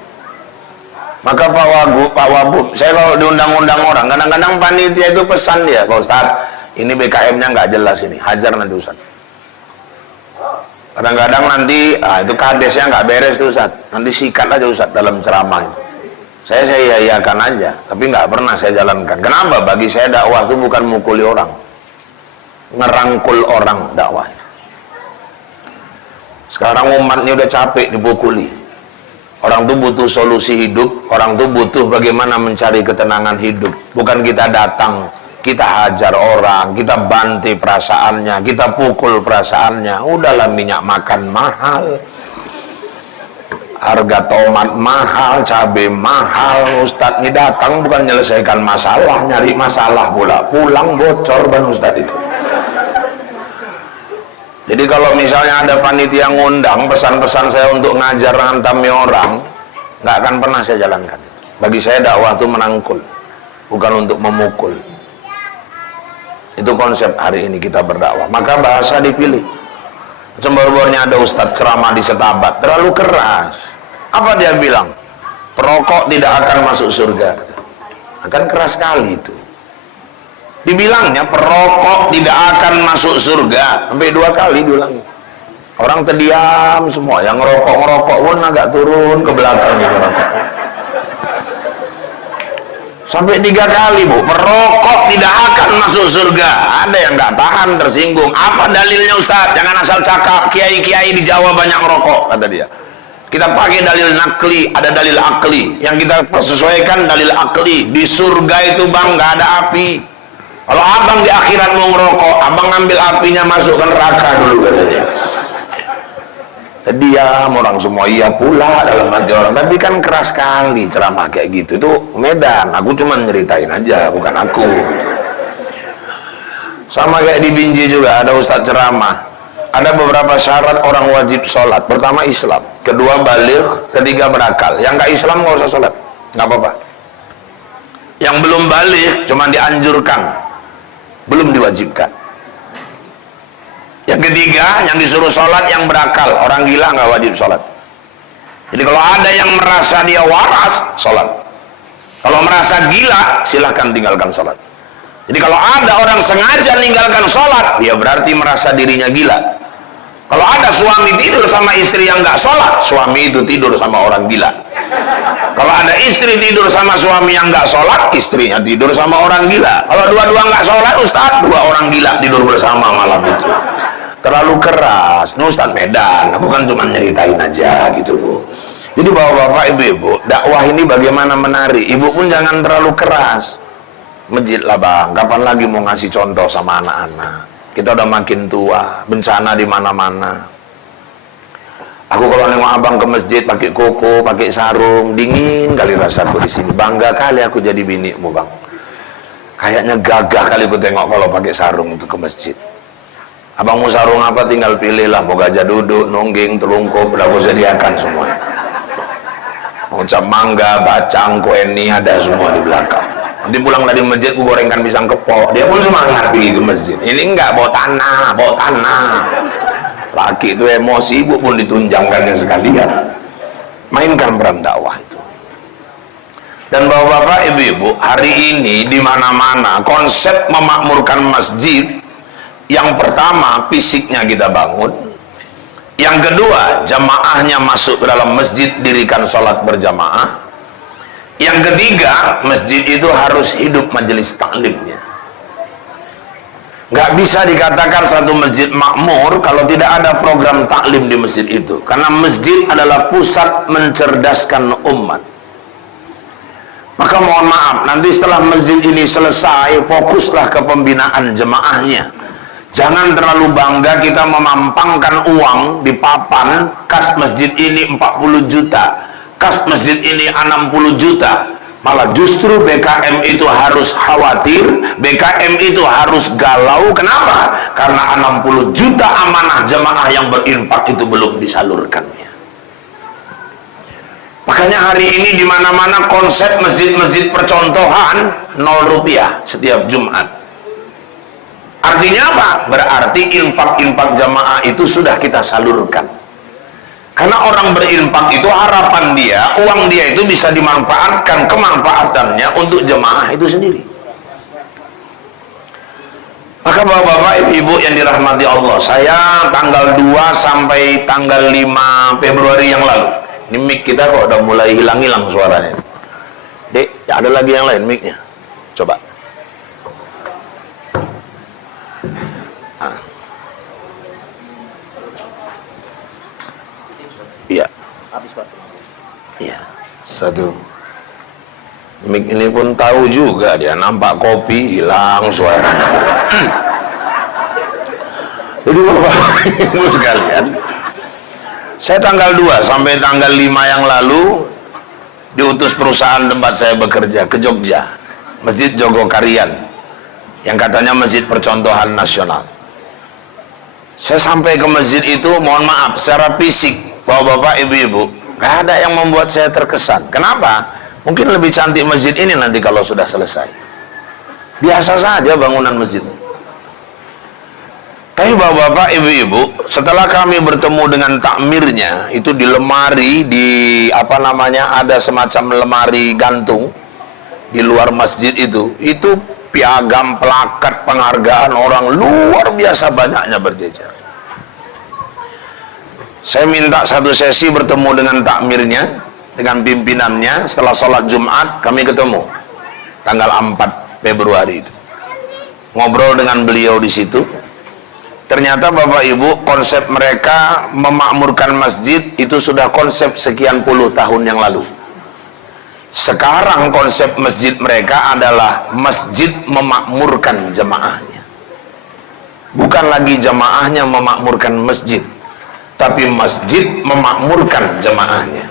Maka Pak Wabub, saya kalau diundang-undang orang, kadang-kadang panitia itu pesan dia, Pak Ustadz, ini BKM-nya nggak jelas ini, hajar nanti Ustadz. Kadang-kadang nanti, itu kadesnya nggak beres tuh Ustadz, nanti sikat aja Ustadz dalam ceramah. Saya iya-iyakan aja, tapi nggak pernah saya jalankan. Kenapa? Bagi saya dakwah itu bukan mukuli orang, ngerangkul orang dakwah. Sekarang umatnya udah capek dipukuli. Orang tuh butuh solusi hidup, orang tuh butuh bagaimana mencari ketenangan hidup. Bukan kita datang, kita hajar orang, kita bantai perasaannya, kita pukul perasaannya. Udahlah, minyak makan mahal, harga tomat mahal, cabai mahal. Ustadz ini datang bukan menyelesaikan masalah, nyari masalah pula. Pulang bocor Bang Ustadz itu. Jadi kalau misalnya ada panitia ngundang pesan-pesan saya untuk ngajar ngantami orang, nggak akan pernah saya jalankan. Bagi saya dakwah itu menangkul, bukan untuk memukul. Itu konsep hari ini kita berdakwah. Maka bahasa dipilih. Baru-barunya ada ustadz ceramah di Setabat, terlalu keras. Apa dia bilang? Perokok tidak akan masuk surga. Akan keras sekali itu. Dibilangnya perokok tidak akan masuk surga, sampai 2 kali diulangi. Orang terdiam semua, yang ngerokok pun agak turun ke belakang gitu. Sampai 3 kali, Bu, perokok tidak akan masuk surga. Ada yang nggak tahan, tersinggung. Apa dalilnya Ustaz? Jangan asal cakap, kiai-kiai di Jawa banyak ngerokok, kata dia. Kita pakai dalil nakli, ada dalil akli. Yang kita sesuaikan dalil akli. Di surga itu Bang nggak ada api. Kalau abang di akhirat mau ngerokok, abang ngambil apinya masuk ke neraka dulu, katanya. Diam orang semua, iya pula dalam hati orang. Tapi kan keras sekali ceramah kayak gitu. Itu Medan, aku cuma nyeritain aja, bukan aku. Sama kayak di Binjai juga, ada ustadz ceramah. Ada beberapa syarat orang wajib sholat. Pertama Islam, kedua baligh, ketiga berakal. Yang nggak Islam nggak usah sholat, nggak apa-apa. Yang belum baligh cuma dianjurkan, belum diwajibkan. Yang ketiga, yang disuruh sholat yang berakal. Orang gila nggak wajib sholat. Jadi kalau ada yang merasa dia waras, sholat. Kalau merasa gila, silahkan tinggalkan sholat. Jadi kalau ada orang sengaja meninggalkan sholat, dia berarti merasa dirinya gila. Kalau ada suami tidur sama istri yang nggak sholat, suami itu tidur sama orang gila. Kalau ada istri tidur sama suami yang nggak sholat, istrinya tidur sama orang gila. Kalau dua-dua nggak sholat, Ustadz, dua orang gila tidur bersama malam itu. Terlalu keras. Ini Ustadz Medan, aku kan cuma nyeritain aja gitu. Jadi bapak-bapak, ibu-ibu, dakwah ini bagaimana menarik. Ibu pun jangan terlalu keras. Masjid lah bang, kapan lagi mau ngasih contoh sama anak-anak? Kita udah makin tua, bencana di mana-mana. Aku kalau nengok abang ke masjid pakai koko, pakai sarung, dingin kali rasaku di sini. Bangga kali aku jadi binimu bang. Kayaknya gagah kali aku tengok kalau pakai sarung itu ke masjid. Abang mau sarung apa tinggal pilihlah, mau gajah duduk, nongging, telungkup, udah aku sediakan semua. Ucap mangga, bacang, kueni ada semua di belakang. Nanti pulang dari masjid, aku gorengkan pisang kepok. Dia pun semangat pergi ke masjid. Ini enggak, bawa tanah, bawa tanah. Laki itu emosi, ibu pun ditunjangkannya sekalian. Mainkan peran dakwah itu. Dan bapak-bapak, ibu-ibu, hari ini di mana-mana konsep memakmurkan masjid. Yang pertama, fisiknya kita bangun. Yang kedua, jamaahnya masuk ke dalam masjid, dirikan sholat berjamaah. Yang ketiga, masjid itu harus hidup majelis taklimnya. Nggak bisa dikatakan satu masjid makmur kalau tidak ada program taklim di masjid itu. Karena masjid adalah pusat mencerdaskan umat. Maka mohon maaf, nanti setelah masjid ini selesai, fokuslah ke pembinaan jemaahnya. Jangan terlalu bangga kita memampangkan uang di papan, kas masjid ini 40 juta, kas masjid ini 60 juta. Malah justru BKM itu harus khawatir, BKM itu harus galau. Kenapa? Karena 60 juta amanah jemaah yang berinfak itu belum disalurkannya. Makanya hari ini di mana-mana konsep masjid-masjid percontohan 0 rupiah setiap Jumat. Artinya apa? Berarti infak-infak jamaah itu sudah kita salurkan. Karena orang berinfak itu harapan dia, uang dia itu bisa dimanfaatkan, kemanfaatannya untuk jamaah itu sendiri. Maka bapak-bapak, ibu-ibu yang dirahmati Allah, saya tanggal 2 sampai tanggal 5 Februari yang lalu, ini mic kita kok udah mulai hilang-hilang suaranya. Dek, ada lagi yang lain mic-nya? Coba. Iya. Habis Pak. Iya. Satu. Mic ini pun tahu juga dia, nampak kopi hilang suaranya. Jadi Bapak Ibu sekalian, saya tanggal 2 sampai tanggal 5 yang lalu diutus perusahaan tempat saya bekerja ke Jogja, Masjid Jogokarian, yang katanya masjid percontohan nasional. Saya sampai ke masjid itu, mohon maaf, secara fisik, bapak-bapak, ibu-ibu, gak ada yang membuat saya terkesan. Kenapa? Mungkin lebih cantik masjid ini nanti kalau sudah selesai. Biasa saja bangunan masjid. Tapi bapak-bapak, ibu-ibu, setelah kami bertemu dengan takmirnya, itu di lemari, di apa namanya, ada semacam lemari gantung di luar masjid itu piagam, plakat, penghargaan orang luar biasa banyaknya berjejer. Saya minta satu sesi bertemu dengan takmirnya, dengan pimpinannya. Setelah sholat Jumat kami ketemu tanggal 4 Februari itu, ngobrol dengan beliau di situ. Ternyata Bapak Ibu, konsep mereka memakmurkan masjid itu sudah konsep sekian puluh tahun yang lalu. Sekarang konsep masjid mereka adalah masjid memakmurkan jemaahnya. Bukan lagi jemaahnya memakmurkan masjid, tapi masjid memakmurkan jemaahnya.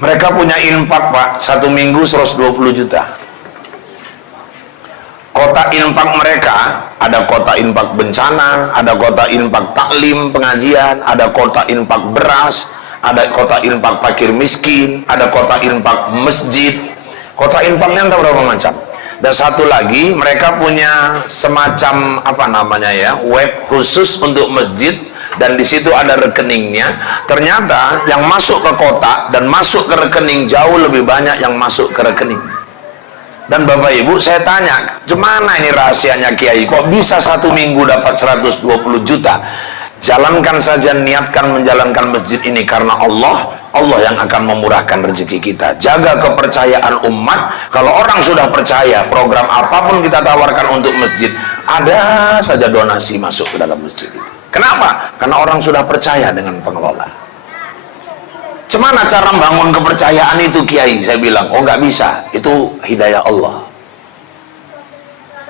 Mereka punya infak Pak, 1 minggu 120 juta. Kota infak mereka, ada kota infak bencana, ada kota infak taklim, pengajian, ada kota infak beras, ada kota infak fakir miskin, ada kota infak masjid. Kota infaknya entah berapa macam. Dan satu lagi, mereka punya semacam apa namanya ya, web khusus untuk masjid, dan di situ ada rekeningnya. Ternyata yang masuk ke kotak dan masuk ke rekening jauh lebih banyak yang masuk ke rekening. Dan Bapak Ibu, saya tanya, gimana ini rahasianya Kiai? Kok bisa satu minggu dapat 120 juta? Jalankan saja, niatkan menjalankan masjid ini karena Allah. Allah yang akan memurahkan rezeki kita. Jaga kepercayaan umat. Kalau orang sudah percaya, program apapun kita tawarkan untuk masjid, ada saja donasi masuk ke dalam masjid itu. Kenapa? Karena orang sudah percaya dengan pengelola. Cemana cara membangun kepercayaan itu Kiai? Saya bilang, oh nggak bisa, itu hidayah Allah.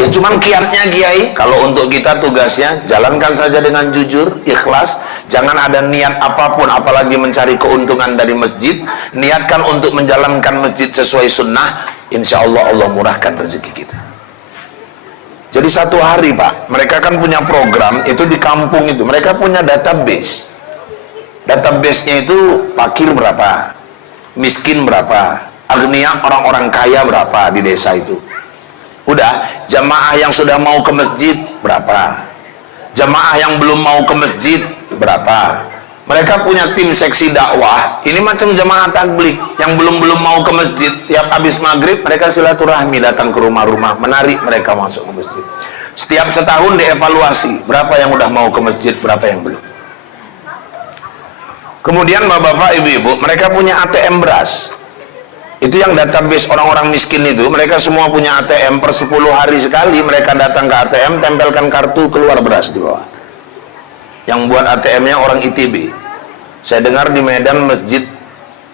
Ya cuman kiatnya Kiai, kalau untuk kita tugasnya jalankan saja dengan jujur, ikhlas, jangan ada niat apapun, apalagi mencari keuntungan dari masjid. Niatkan untuk menjalankan masjid sesuai sunnah, insya Allah Allah murahkan rezeki kita. Jadi satu hari Pak, mereka kan punya program itu di kampung itu, mereka punya database. Database-nya itu fakir berapa, miskin berapa, agnia orang-orang kaya berapa di desa itu. Udah, jamaah yang sudah mau ke masjid berapa, jamaah yang belum mau ke masjid berapa. Mereka punya tim seksi dakwah, ini macam jamaah tabligh yang belum mau ke masjid. Tiap habis maghrib mereka silaturahmi, datang ke rumah-rumah, menarik mereka masuk ke masjid. Setiap setahun dievaluasi, berapa yang udah mau ke masjid, berapa yang belum. Kemudian bapak-bapak, ibu-ibu, mereka punya ATM beras. Itu yang database orang-orang miskin itu, mereka semua punya ATM. Per 10 hari sekali mereka datang ke ATM, tempelkan kartu, keluar beras di bawah. Yang buat ATM-nya orang ITB. Saya dengar di Medan Masjid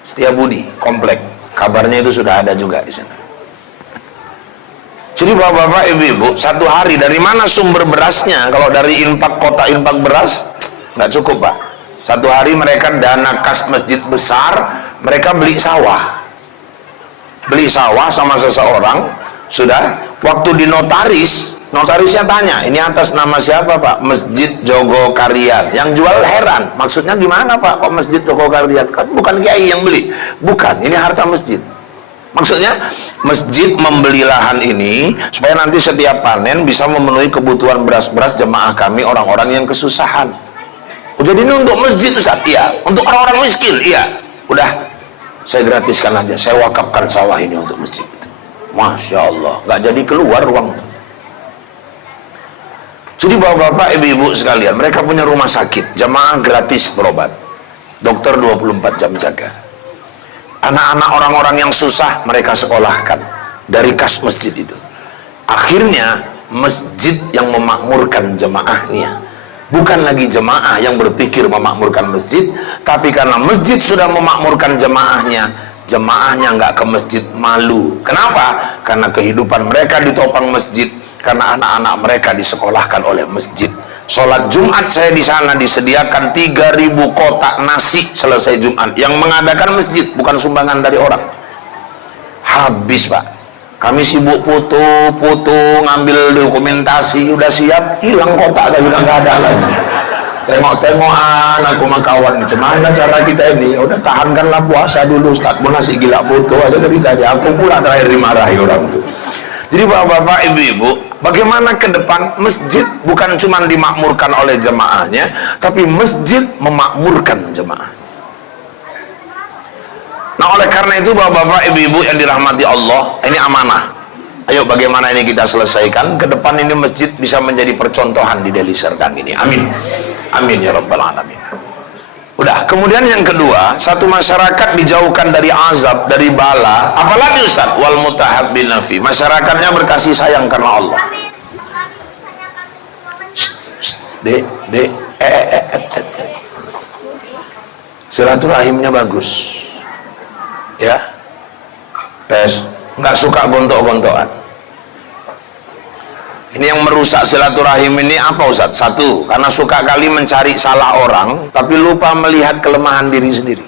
Setiabudi komplek, kabarnya itu sudah ada juga di sana. Jadi bapak-bapak, ibu-ibu, satu hari dari mana sumber berasnya? Kalau dari infak kota, infak beras nggak cukup Pak. Satu hari mereka dana kas masjid besar, mereka beli sawah sama seseorang. Sudah, waktu di notarisnya tanya, ini atas nama siapa Pak? Masjid Jogokarian. Yang jual heran, maksudnya gimana Pak, kok Masjid Jogokarian? Kan bukan Kiai yang beli, bukan, ini harta masjid. Maksudnya masjid membeli lahan ini supaya nanti setiap panen bisa memenuhi kebutuhan beras-beras jemaah kami, orang-orang yang kesusahan. Oh, jadi ini untuk masjid Ustaz? Iya. Untuk orang-orang miskin? Iya. Udah, saya gratiskan aja, saya wakafkan sawah ini untuk masjid. Masya Allah, nggak jadi keluar uang. Jadi bapak-bapak, ibu-ibu sekalian, mereka punya rumah sakit, jamaah gratis berobat, dokter 24 jam jaga. Anak-anak orang-orang yang susah mereka sekolahkan dari kas masjid itu. Akhirnya masjid yang memakmurkan jemaahnya. Bukan lagi jemaah yang berpikir memakmurkan masjid, tapi karena masjid sudah memakmurkan jemaahnya, jemaahnya nggak ke masjid malu. Kenapa? Karena kehidupan mereka ditopang masjid, karena anak-anak mereka disekolahkan oleh masjid. Sholat Jumat saya di sana disediakan 3.000 kotak nasi selesai Jumat. Yang mengadakan masjid, bukan sumbangan dari orang. Habis Pak. Kami sibuk foto, ngambil dokumentasi, udah siap, hilang kotak, saya udah nggak ada lagi. Tengok-tengokan aku sama kawan, gimana cara kita ini? Udah tahankanlah puasa dulu, Ustaz. Mau nasi gila foto aja dari tadi. Aku pula terakhir dimarahi orang itu. Jadi bapak-bapak, ibu-ibu, bagaimana ke depan masjid bukan cuma dimakmurkan oleh jemaahnya, tapi masjid memakmurkan jemaah. Nah, oleh karena itu bapak-bapak, ibu-ibu yang dirahmati Allah, ini amanah. Ayo bagaimana ini kita selesaikan ke depan, ini masjid bisa menjadi percontohan di Deli Serdang ini. Amin. Amin ya rabbal alamin. Udah, kemudian yang kedua, satu masyarakat dijauhkan dari azab, dari bala, apalagi Ustaz, wal mutahabbina fi. Masyarakatnya berkasih sayang karena Allah. Dek, silaturahimnya bagus. Ya, tes, nggak suka gontok-gontokan. Ini yang merusak silaturahim ini apa Ustaz? Satu, karena suka kali mencari salah orang, tapi lupa melihat kelemahan diri sendiri.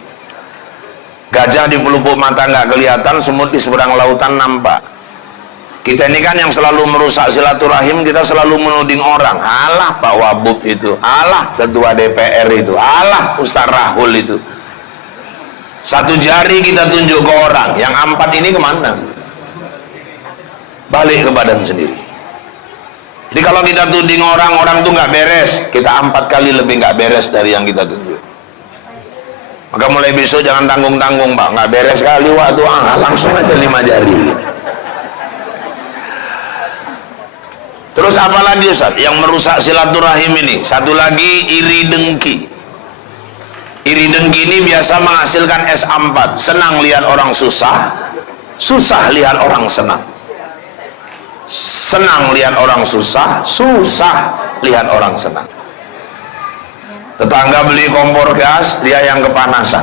Gajah di pelupuk mata nggak kelihatan, semut di seberang lautan nampak. Kita ini kan yang selalu merusak silaturahim, kita selalu menuding orang. Alah Pak Wabub itu, alah Ketua DPR itu, alah Ustaz Rahul itu. Satu jari kita tunjuk ke orang, yang 4 ini kemana? Balik ke badan sendiri. Jadi kalau kita tuding orang tuh nggak beres, kita 4 kali lebih nggak beres dari yang kita tunjuk. Maka mulai besok jangan tanggung-tanggung, Pak, nggak beres kali waktu langsung aja 5 jari. Terus apalagi Ustaz yang merusak silaturahim ini? Satu lagi, iri dengki. Iri dengki ini biasa menghasilkan S4, senang lihat orang susah, susah lihat orang senang. Senang lihat orang susah, susah lihat orang senang. Tetangga beli kompor gas, dia yang kepanasan.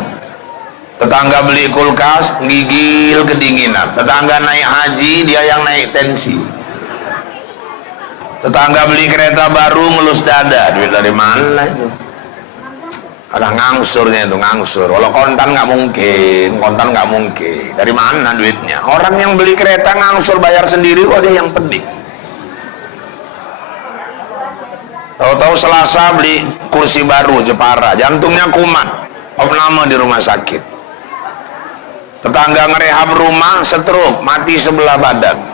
Tetangga beli kulkas, gigil kedinginan. Tetangga naik haji, dia yang naik tensi. Tetangga beli kereta baru, ngelus dada. Duit dari mana itu? Ada ngangsurnya itu, ngangsur. Kalau kontan nggak mungkin, Dari mana duitnya? Orang yang beli kereta ngangsur bayar sendiri, kok dia yang pedih. Tahu-tahu Selasa beli kursi baru Jepara, jantungnya kumat, opname di rumah sakit. Tetangga ngerehab rumah, stroke, mati sebelah badan.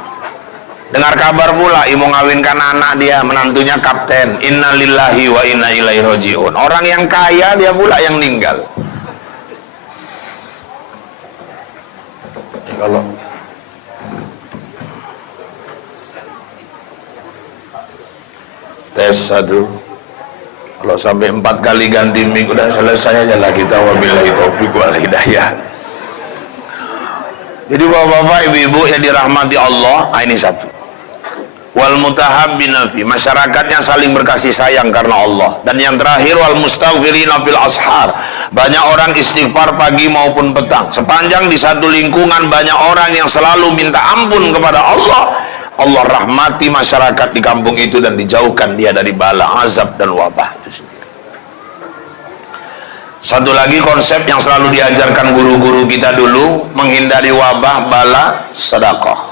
Dengar kabar pula ibu ngawinkan anak dia, menantunya kapten. Innalillahi wa inna ilaihi rajiun. Orang yang kaya dia pula yang meninggal. Kalau tes 1, kalau sampai 4 kali ganti mic udah selesai aja lah kita. Wabillahi taufiq wal hidayah. Jadi bapak-bapak, ibu-ibu yang dirahmati Allah, ini satu. Wal mutahabbina fi, masyarakatnya saling berkasih sayang karena Allah. Dan yang terakhir, wal mustaghfirina fil ashar, banyak orang istighfar pagi maupun petang. Sepanjang di satu lingkungan banyak orang yang selalu minta ampun kepada Allah, Allah rahmati masyarakat di kampung itu dan dijauhkan dia dari bala, azab dan wabah itu sendiri. Satu lagi konsep yang selalu diajarkan guru-guru kita dulu, menghindari wabah, bala, sedekah.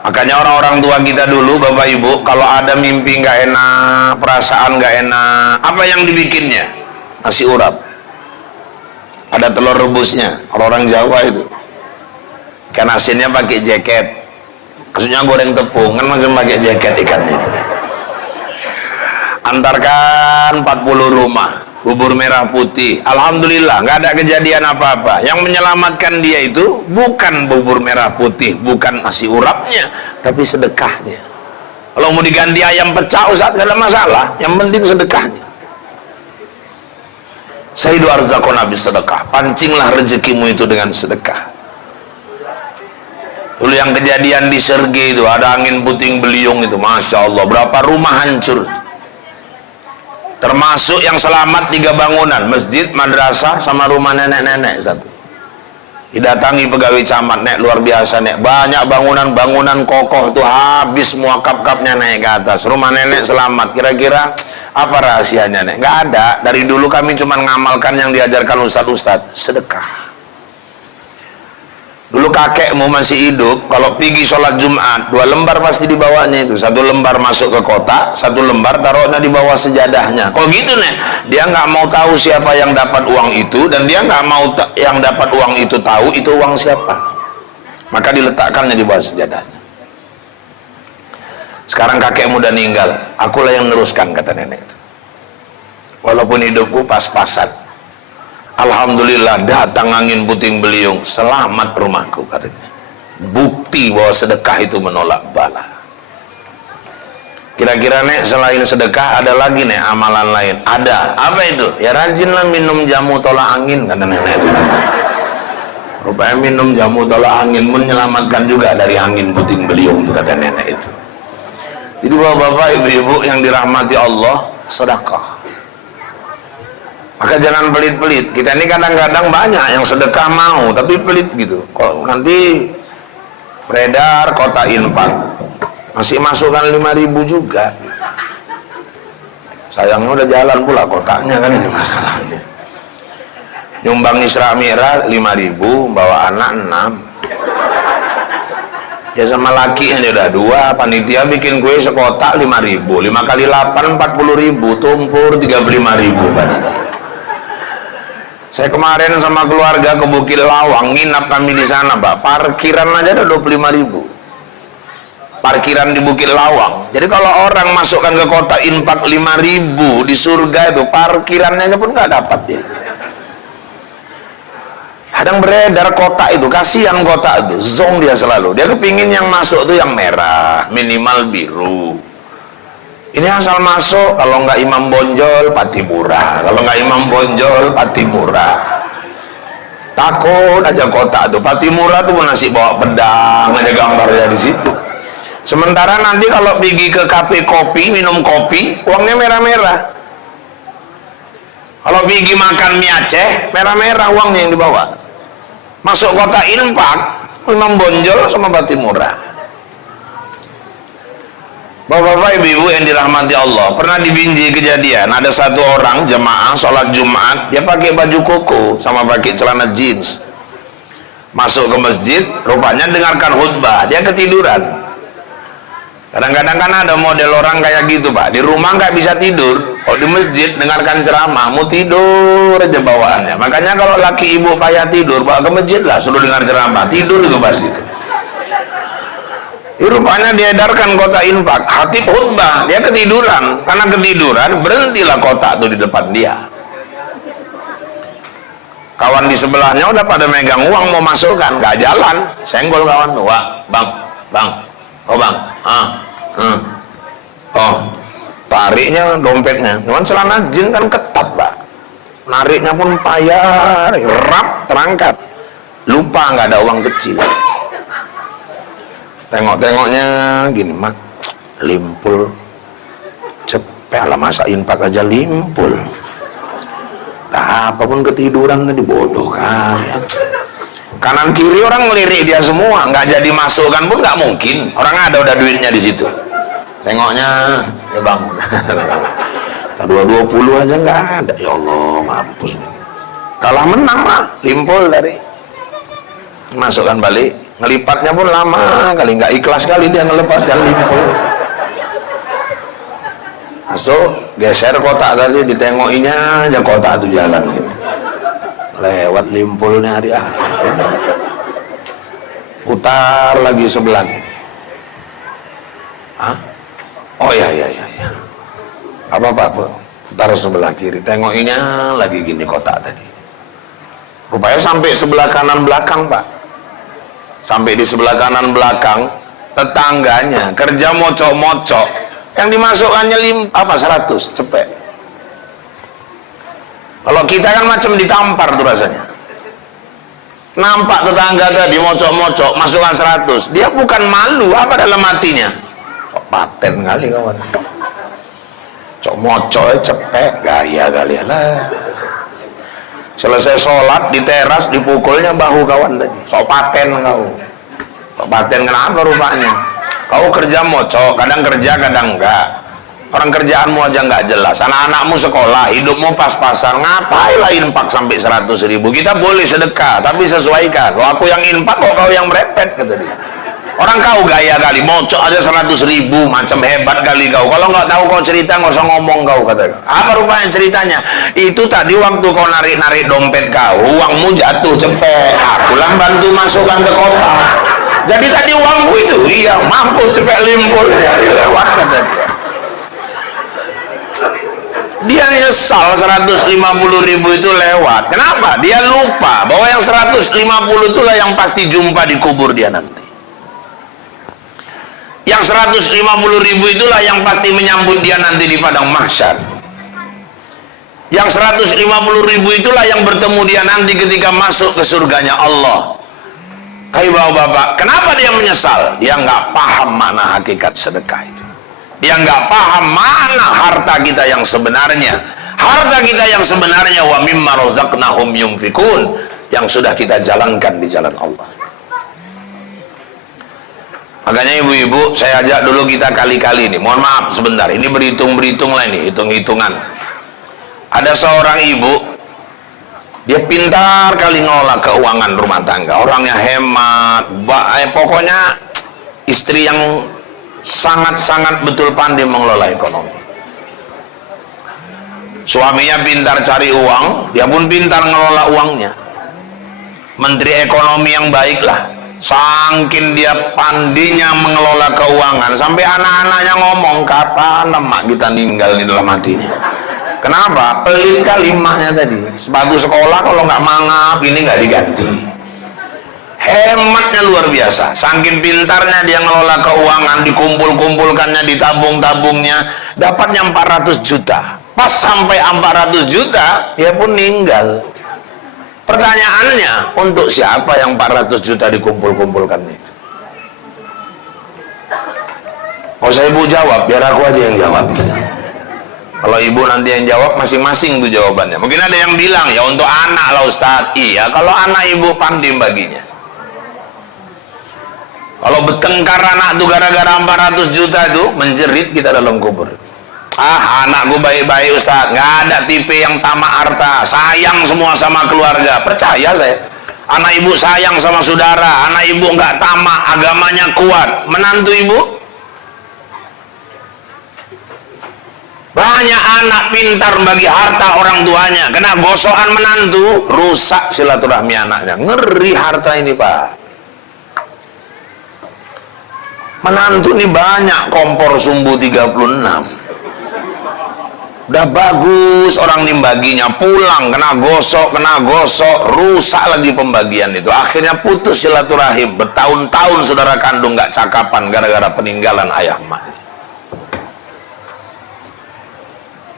Makanya orang-orang tua kita dulu, bapak ibu, kalau ada mimpi nggak enak, perasaan nggak enak, apa yang dibikinnya? Nasi urap, ada telur rebusnya. Kalau orang Jawa itu ikan asinnya pakai jaket, maksudnya goreng tepung, kan macam pakai jaket ikannya. Antarkan 40 rumah bubur merah putih, alhamdulillah nggak ada kejadian apa-apa. Yang menyelamatkan dia itu bukan bubur merah putih, bukan nasi urapnya, tapi sedekahnya. Kalau mau diganti ayam pecah, Ustaz, nggak ada masalah, yang penting sedekahnya. Sayyidu arzaqona bis sedekah, pancinglah rezekimu itu dengan sedekah. Dulu yang kejadian di Sergei itu, ada angin puting beliung itu, masya Allah, berapa rumah hancur. Termasuk yang selamat 3 bangunan, masjid, madrasah, sama rumah nenek-nenek satu. Didatangi pegawai camat, nek luar biasa nek, banyak bangunan kokoh itu habis semua kap-kapnya naik ke atas. Rumah nenek selamat, kira-kira apa rahasianya nek? Nggak ada. Dari dulu kami cuma ngamalkan yang diajarkan ustadz-ustadz, sedekah. Dulu kakekmu masih hidup, kalau pergi sholat Jumat 2 lembar pasti dibawanya itu. 1 lembar masuk ke kotak, 1 lembar taruhnya di bawah sejadahnya. Kok gitu nih? Dia nggak mau tahu siapa yang dapat uang itu, dan dia nggak mau yang dapat uang itu tahu itu uang siapa. Maka diletakkannya di bawah sejadahnya. Sekarang kakekmu udah meninggal, akulah yang meneruskan, kata nenek itu. Walaupun hidupku pas-pasan, alhamdulillah datang angin puting beliung, selamat rumahku, katanya. Bukti bahwa sedekah itu menolak bala. Kira-kira nek selain sedekah ada lagi nek amalan lain? Ada. Apa itu? Ya rajinlah minum jamu tolak angin, kata nenek itu. Rupanya minum jamu tolak angin menyelamatkan juga dari angin puting beliung itu, kata nenek itu. Jadi bapak-bapak, ibu-ibu yang dirahmati Allah, sedekah. Maka jangan pelit-pelit. Kita ini kadang-kadang banyak yang sedekah mau, tapi pelit gitu. Kok nanti beredar kota infak, masih masukkan 5.000 juga. Sayangnya udah jalan pula kotaknya, kan ini masalahnya. Nyumbang Isra Mi'raj 5.000, bawa anak 6. Ya sama laki aja udah 2, panitia bikin kue sekotak 5.000, 5 kali 8 40.000, tumpur 35.000 panitia. Saya kemarin sama keluarga ke Bukit Lawang, nginap kami di sana, Pak. Parkiran aja ada 25.000. parkiran di Bukit Lawang. Jadi kalau orang masukkan ke kotak infak 5.000 di surga itu, parkirannya pun nggak dapat dia. Kadang beredar kotak itu, kasihan kotak itu, zong dia selalu. Dia kepingin yang masuk itu yang merah, minimal biru. Ini asal masuk, kalau nggak Imam Bonjol, Patipura. Kalau nggak Imam Bonjol, Patipura. Takut aja kotak itu. Patipura tuh nasi bawa pedang, ada gambarnya di situ. Sementara nanti kalau pergi ke kafe kopi, minum kopi, uangnya merah-merah. Kalau pergi makan mie Aceh, merah-merah uangnya yang dibawa. Masuk kotak infak, Imam Bonjol sama Patipura. Bapak-bapak, ibu-ibu yang dirahmati Allah, pernah di Binjai kejadian, ada satu orang jemaah sholat Jumat, dia pakai baju koko sama pakai celana jeans. Masuk ke masjid, rupanya dengarkan khutbah, dia ketiduran. Kadang-kadang kan ada model orang kayak gitu, Pak. Di rumah nggak bisa tidur, kalau di masjid dengarkan ceramah, mau tidur aja bawaannya. Makanya kalau laki ibu payah tidur, bawa ke masjid lah, suruh dengar ceramah, tidur itu pasti. Rupanya diedarkan kotak infak, khatib khutbah, dia ketiduran. Karena ketiduran, berhentilah kotak itu di depan dia. Kawan di sebelahnya udah pada megang uang mau masukkan, nggak jalan, senggol kawan. Wah, bang, oh bang, oh, tariknya dompetnya, cuman celana jeans kan ketat, Pak. Nariknya pun payah, rap terangkat, lupa nggak ada uang kecil. Tengok-tengoknya gini, mak, limpul, cepet lah, masa infak aja limpul. Tak apapun ketiduran tadi, bodoh kali. Kanan kiri orang ngelirik dia semua, nggak jadi masukkan pun nggak mungkin. Orang ada udah duitnya di situ. Tengoknya, ya bang, 220 aja nggak ada. Ya Allah, mampus. Kalah menang lah, limpul tadi. Masukkan balik, ngelipatnya pun lama kali, nggak ikhlas kali dia ngelepaskan limpul. Masuk, geser kotak tadi, ditengokinya aja kotak itu jalan gitu. Lewat limpulnya hari akhir, putar lagi sebelah gitu. Hah? Oh ya, apa putar sebelah kiri, tengokinya lagi gini kotak tadi. Rupanya sampai sebelah kanan belakang, Pak. Sampai di sebelah kanan belakang, tetangganya kerja mocok-mocok, yang dimasukkannya 100 cepet. Kalau kita kan macam ditampar tuh rasanya. Nampak tetangga tadi mocok-mocok, masukkan 100, dia bukan malu apa dalam hatinya, kok paten kali kawan, cok mocok cepet, gaya kali lah. Selesai sholat di teras, dipukulnya bahu kawan tadi, sok paten kau. Kok paten kenapa rupanya? Kau kerja mocok, kadang kerja kadang enggak. Orang kerjaanmu aja nggak jelas, anak-anakmu sekolah, hidupmu pas-pasan, ngapailah infak sampai 100.000? Kita boleh sedekah, tapi sesuaikan. Kalau aku yang infak, kok kau yang merepet, kata dia. Orang kau gaya kali, mocok aja 100.000, macam hebat kali kau. Kalau nggak tahu kau cerita, nggak usah ngomong kau, kata dia. Apa rupanya ceritanya? Itu tadi waktu kau narik-narik dompet kau, uangmu jatuh cepet, aku lah bantu masukkan ke kotak. Jadi tadi uangmu itu, iya, mampus cepet limpul, ya, lewat, kata dia. Dia nyesal 150.000 itu lewat. Kenapa? Dia lupa bahwa yang 150 itulah yang pasti jumpa di kubur dia nanti. Yang 150.000 itulah yang pasti menyambut dia nanti di padang mahsyar. Yang 150.000 itulah yang bertemu dia nanti ketika masuk ke surganya Allah. Hai bapak-bapak, kenapa dia menyesal? Dia nggak paham makna hakikat sedekah itu. Dia nggak paham mana harta kita yang sebenarnya. Harta kita yang sebenarnya, wa mimma razaqnahum yunfikun, yang sudah kita jalankan di jalan Allah. Makanya ibu-ibu, saya ajak dulu kita kali-kali ini. Mohon maaf sebentar, ini berhitung-berhitung lah ini, hitung-hitungan. Ada seorang ibu, dia pintar kali ngolah keuangan rumah tangga. Orangnya hemat, pokoknya istri yang sangat-sangat betul pandai mengelola ekonomi. Suaminya pintar cari uang, dia pun pintar mengelola uangnya. Menteri ekonomi yang baik lah. Saking dia pandinya mengelola keuangan, sampai anak-anaknya ngomong, kapan emak kita ninggal nih dalam hatinya. Kenapa? Pelit kalimatnya tadi. Sepatu sekolah kalau nggak mangap, ini nggak diganti. Hematnya luar biasa. Saking pintarnya dia ngelola keuangan, dikumpul-kumpulkannya, ditabung-tabungnya, dapatnya 400 juta. Pas sampai 400 juta, dia pun ninggal. Pertanyaannya, untuk siapa yang 400 juta dikumpul-kumpulkan itu? Kalau saya ibu jawab, biar aku aja yang jawab. Kalau ibu nanti yang jawab, masing-masing tuh jawabannya. Mungkin ada yang bilang, ya untuk anak lah Ustadz. Iya, kalau anak ibu pandai baginya. Kalau bertengkar anak tuh gara-gara 400 juta itu, menjerit kita dalam kubur. Ah, anakku baik-baik Ustaz, nggak ada tipe yang tamak harta, sayang semua sama keluarga. Percaya saya, anak ibu sayang sama saudara, anak ibu nggak tamak, agamanya kuat. Menantu ibu, banyak anak pintar bagi harta orang tuanya, kena gosokan menantu, rusak silaturahmi anaknya. Ngeri harta ini Pak. Menantu ini banyak, kompor sumbu 36. Udah bagus orang nimbaginya, pulang kena gosok, rusak lagi pembagian itu. Akhirnya putus silaturahim, bertahun-tahun saudara kandung nggak cakapan gara-gara peninggalan ayah emak.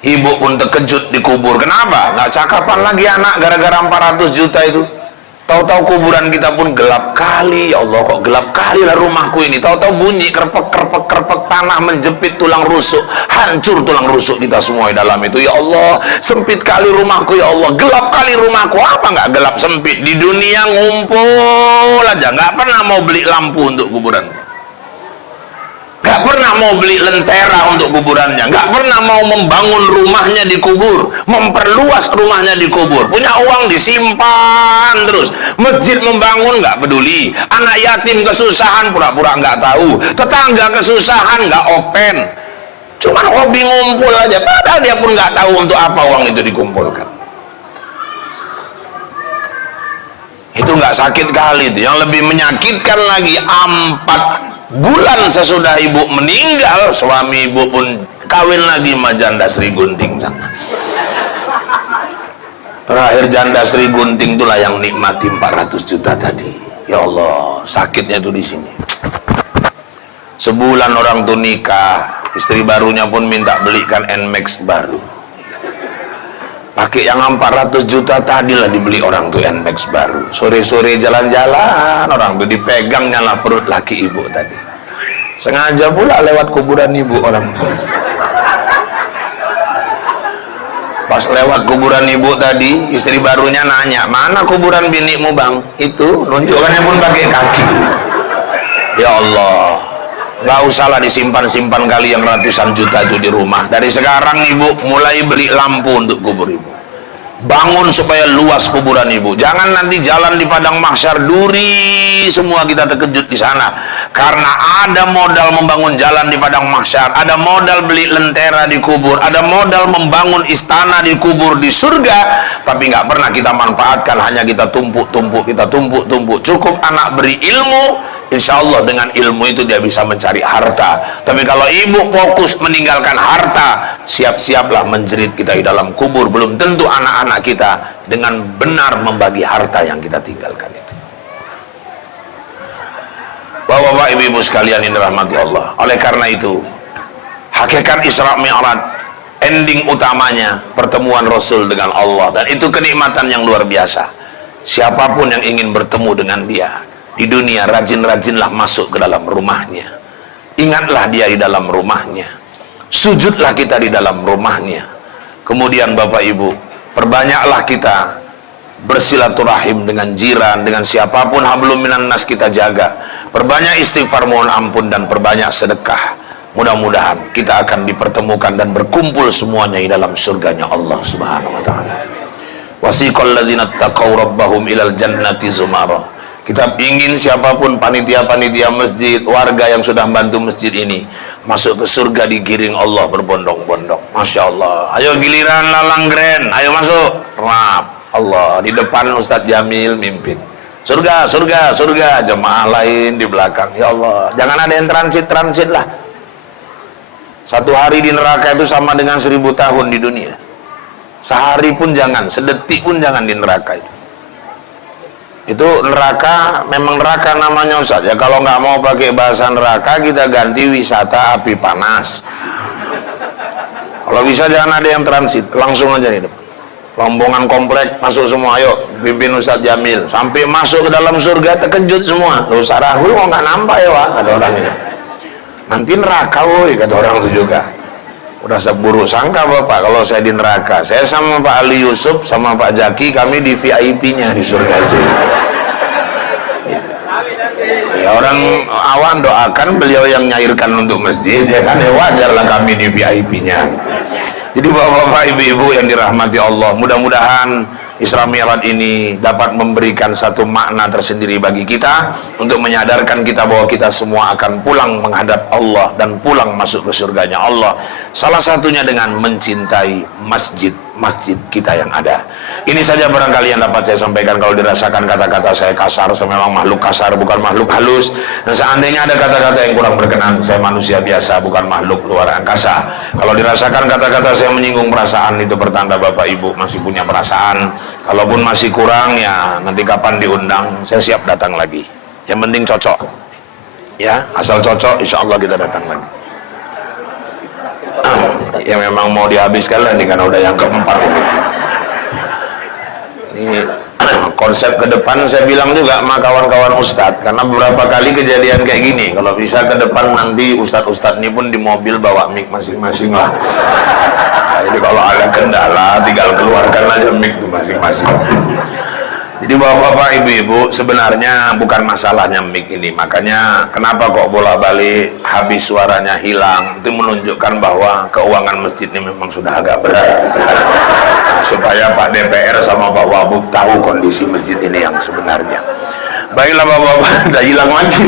Ibu pun terkejut dikubur. Kenapa? Nggak cakapan lagi anak gara-gara 400 juta itu. Tahu-tahu kuburan kita pun gelap kali. Ya Allah, kok gelap kali lah rumahku ini. Tahu-tahu bunyi kerpek tanah menjepit tulang rusuk, hancur tulang rusuk kita semua di dalam itu. Ya Allah, sempit kali rumahku ya Allah, gelap kali rumahku. Apa nggak gelap sempit? Di dunia ngumpul aja, nggak pernah mau beli lampu untuk kuburan, nggak pernah mau beli lentera untuk kuburannya, nggak pernah mau membangun rumahnya di kubur, memperluas rumahnya di kubur. Punya uang disimpan terus. Masjid membangun nggak peduli. Anak yatim kesusahan pura-pura nggak tahu. Tetangga kesusahan nggak open. Cuman hobi ngumpul aja. Padahal dia pun nggak tahu untuk apa uang itu dikumpulkan. Itu nggak sakit kali itu. Yang lebih menyakitkan lagi, 4 bulan sesudah ibu meninggal, suami ibu pun kawin lagi sama janda Sri Gunting sana. Terakhir janda Sri Gunting itulah yang nikmati 400 juta tadi. Ya Allah, sakitnya itu di sini. Sebulan orang tuh nikah, istri barunya pun minta belikan Nmax baru. Pakai yang 400 juta tadi lah dibeli orang tuh Nmax baru. Sore-sore jalan-jalan, orang tuh dipegang nyala perut laki ibu tadi. Sengaja pula lewat kuburan ibu orang tuh. Pas lewat kuburan ibu tadi, istri barunya nanya, mana kuburan binikmu bang? Itu nunjukkannya pun pakai kaki. Ya Allah, nggak usahlah disimpan-simpan kali yang ratusan juta itu di rumah. Dari sekarang ibu mulai beli lampu untuk kubur ibu. Bangun supaya luas kuburan ibu. Jangan nanti jalan di padang mahsyar duri semua kita terkejut di sana. Karena ada modal membangun jalan di padang mahsyar, ada modal beli lentera di kubur, ada modal membangun istana di kubur di surga, tapi nggak pernah kita manfaatkan. Hanya kita tumpuk. Cukup anak beri ilmu, insya Allah dengan ilmu itu dia bisa mencari harta. Tapi kalau ibu fokus meninggalkan harta, siap-siaplah menjerit kita di dalam kubur. Belum tentu anak-anak kita dengan benar membagi harta yang kita tinggalkan itu. Bapak-bapak, ibu-ibu sekalian yang dirahmati Allah. Oleh karena itu, hakikat Isra Mi'raj, ending utamanya pertemuan Rasul dengan Allah, dan itu kenikmatan yang luar biasa. Siapapun yang ingin bertemu dengan dia di dunia, rajin-rajinlah masuk ke dalam rumahnya. Ingatlah dia di dalam rumahnya. Sujudlah kita di dalam rumahnya. Kemudian Bapak Ibu, perbanyaklah kita bersilaturahim dengan jiran, dengan siapapun. Hablum minan nas kita jaga. Perbanyak istighfar mohon ampun dan perbanyak sedekah. Mudah-mudahan kita akan dipertemukan dan berkumpul semuanya di dalam surganya Allah Subhanahu wa taala. Wasiqal ladzina taqaw rabbahum ilal jannati zumara. Kita ingin siapapun panitia-panitia masjid, warga yang sudah bantu masjid ini masuk ke surga digiring Allah berbondong-bondong. Masya Allah. Ayo giliran Lalang Grand, ayo masuk. Rap Allah di depan Ustadz Jamil mimpin. surga, surga, surga. Jemaah lain di belakang, ya Allah, jangan ada yang transit lah. Satu hari di neraka itu sama dengan 1000 tahun di dunia. Sehari pun jangan, sedetik pun jangan di neraka itu. Itu neraka, memang neraka namanya Ustaz ya. Kalau nggak mau pakai bahasa neraka, kita ganti wisata api panas. Kalau bisa jangan ada yang transit, langsung aja nih depan. Rombongan komplek masuk semua, ayo pimpin Ustaz Jamil. Sampai masuk ke dalam surga terkejut semua. Loh Sarahul kok nggak nampak ya Wak, kata orang itu. Nanti neraka woi, kata orang itu juga. Udah seburuk sangka Bapak kalau saya di neraka. Saya sama Pak Ali Yusuf sama Pak Jaki, kami di VIP-nya di surga itu. Ya orang awam doakan beliau yang nyairkan untuk masjid, ya kan, ya wajarlah kami di VIP-nya. Jadi bapak-bapak, ibu-ibu yang dirahmati Allah, mudah-mudahan Isra Mi'raj ini dapat memberikan satu makna tersendiri bagi kita untuk menyadarkan kita bahwa kita semua akan pulang menghadap Allah dan pulang masuk ke surganya Allah. Salah satunya dengan mencintai masjid kita yang ada. Ini saja barangkali yang dapat saya sampaikan. Kalau dirasakan kata-kata saya kasar, saya memang makhluk kasar, bukan makhluk halus. Dan seandainya ada kata-kata yang kurang berkenan, saya manusia biasa, bukan makhluk luar angkasa. Kalau dirasakan kata-kata saya menyinggung perasaan, itu pertanda Bapak Ibu masih punya perasaan. Kalaupun masih kurang, ya nanti kapan diundang, saya siap datang lagi. Yang penting cocok, ya, asal cocok, insya Allah kita datang lagi. Ya memang mau dihabiskan lah nih, karena udah yang keempat ini. Ini konsep ke depan saya bilang juga sama kawan-kawan ustadz, karena beberapa kali kejadian kayak gini. Kalau bisa ke depan nanti ustadz-ustadz ini pun di mobil bawa mic masing-masing lah. Nah, jadi kalau ada kendala tinggal keluarkan aja mic tuh masing-masing. Jadi bapak-bapak, ibu-ibu, sebenarnya bukan masalahnya mic ini. Makanya kenapa kok bolak-balik habis suaranya hilang, itu menunjukkan bahwa keuangan masjid ini memang sudah agak berat. Nah, supaya Pak DPR sama Pak Wabub tahu kondisi masjid ini yang sebenarnya. Baiklah bapak-bapak, udah hilang lagi.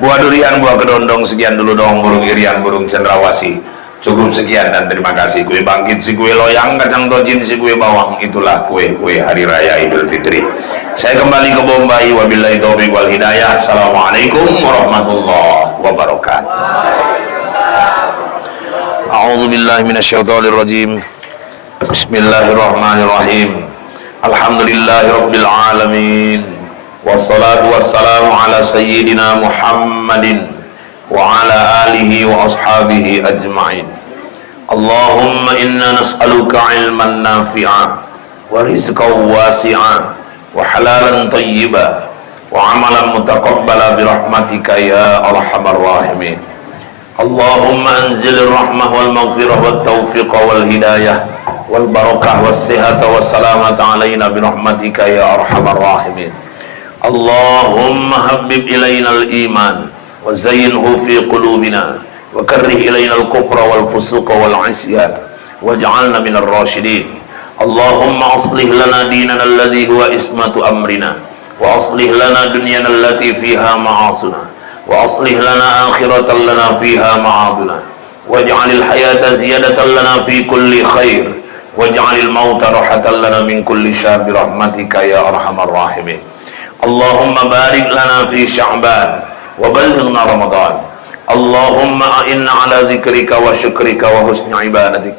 Buah durian, buah kedondong, sekian dulu dong. Burung irian, burung cendrawasih. Cukup sekian dan terima kasih. Kue bangkit si kue loyang, kacang tojin si kue bawang, itulah kue-kue hari raya Idul Fitri. Saya kembali ke Bombay. Wabillahi taufiq wal hidayah. Assalamualaikum warahmatullahi wabarakatuh. A'udzu billahi minasyaitonir rajim. Bismillahirrahmanirrahim. Alhamdulillahirabbil alamin. Wassalatu wassalamu ala sayyidina Muhammadin wa ala alihi wa ashabihi ajma'in. Allahumma inna nas'aluka ilman nafi'a wa rizqan wasi'a wa halalan tayyiba wa amalan mutaqabbala birahmatika ya arhamar rahimin. Allahumma anzilir rahmah wal maghfirah wat taufiq wal hidayah wal barakah was sihhata was salamata alaina birahmatika ya arhamar rahimin. Allahumma habbib ilainal iman وزينه في قلوبنا وكره إلينا الكفر والفسوق والعصيان واجعلنا من الراشدين. اللهم أصلح لنا ديننا الذي هو عصمة أمرنا وأصلح لنا دنيانا التي فيها معاصنا وأصلح لنا آخرة لنا فيها معادنا واجعل الحياة زيادة لنا في كل خير واجعل الموت راحة لنا من كل شر برحمتك يا أرحم الراحمين. اللهم بارك لنا في شعبان وبلغنا رمضان. اللهم أعنا على ذكرك وشكرك وحسن عبادتك.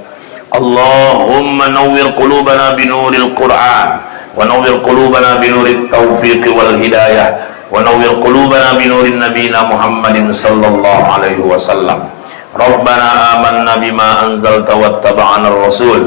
اللهم نور قلوبنا بنور القرآن ونور قلوبنا بنور التوفيق والهداية ونور قلوبنا بنور نبينا محمد صلى الله عليه وسلم. ربنا آمنا بما أنزلت واتبعنا الرسول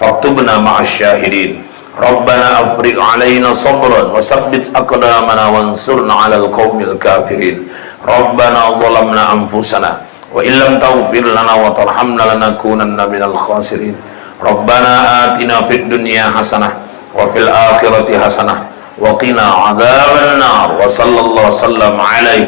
فاكتبنا مع الشاهدين. ربنا أفرغ علينا صبرا وثبت أقدامنا وانصرنا على القوم الكافرين. ربنا ظلمنا أنفسنا وإن لم تغفر لنا وترحمنا لنكونن من الخاسرين. ربنا آتنا في الدنيا حسنة وفي الآخرة حسنة وقنا عذاب النار. وصلى الله وسلم عليه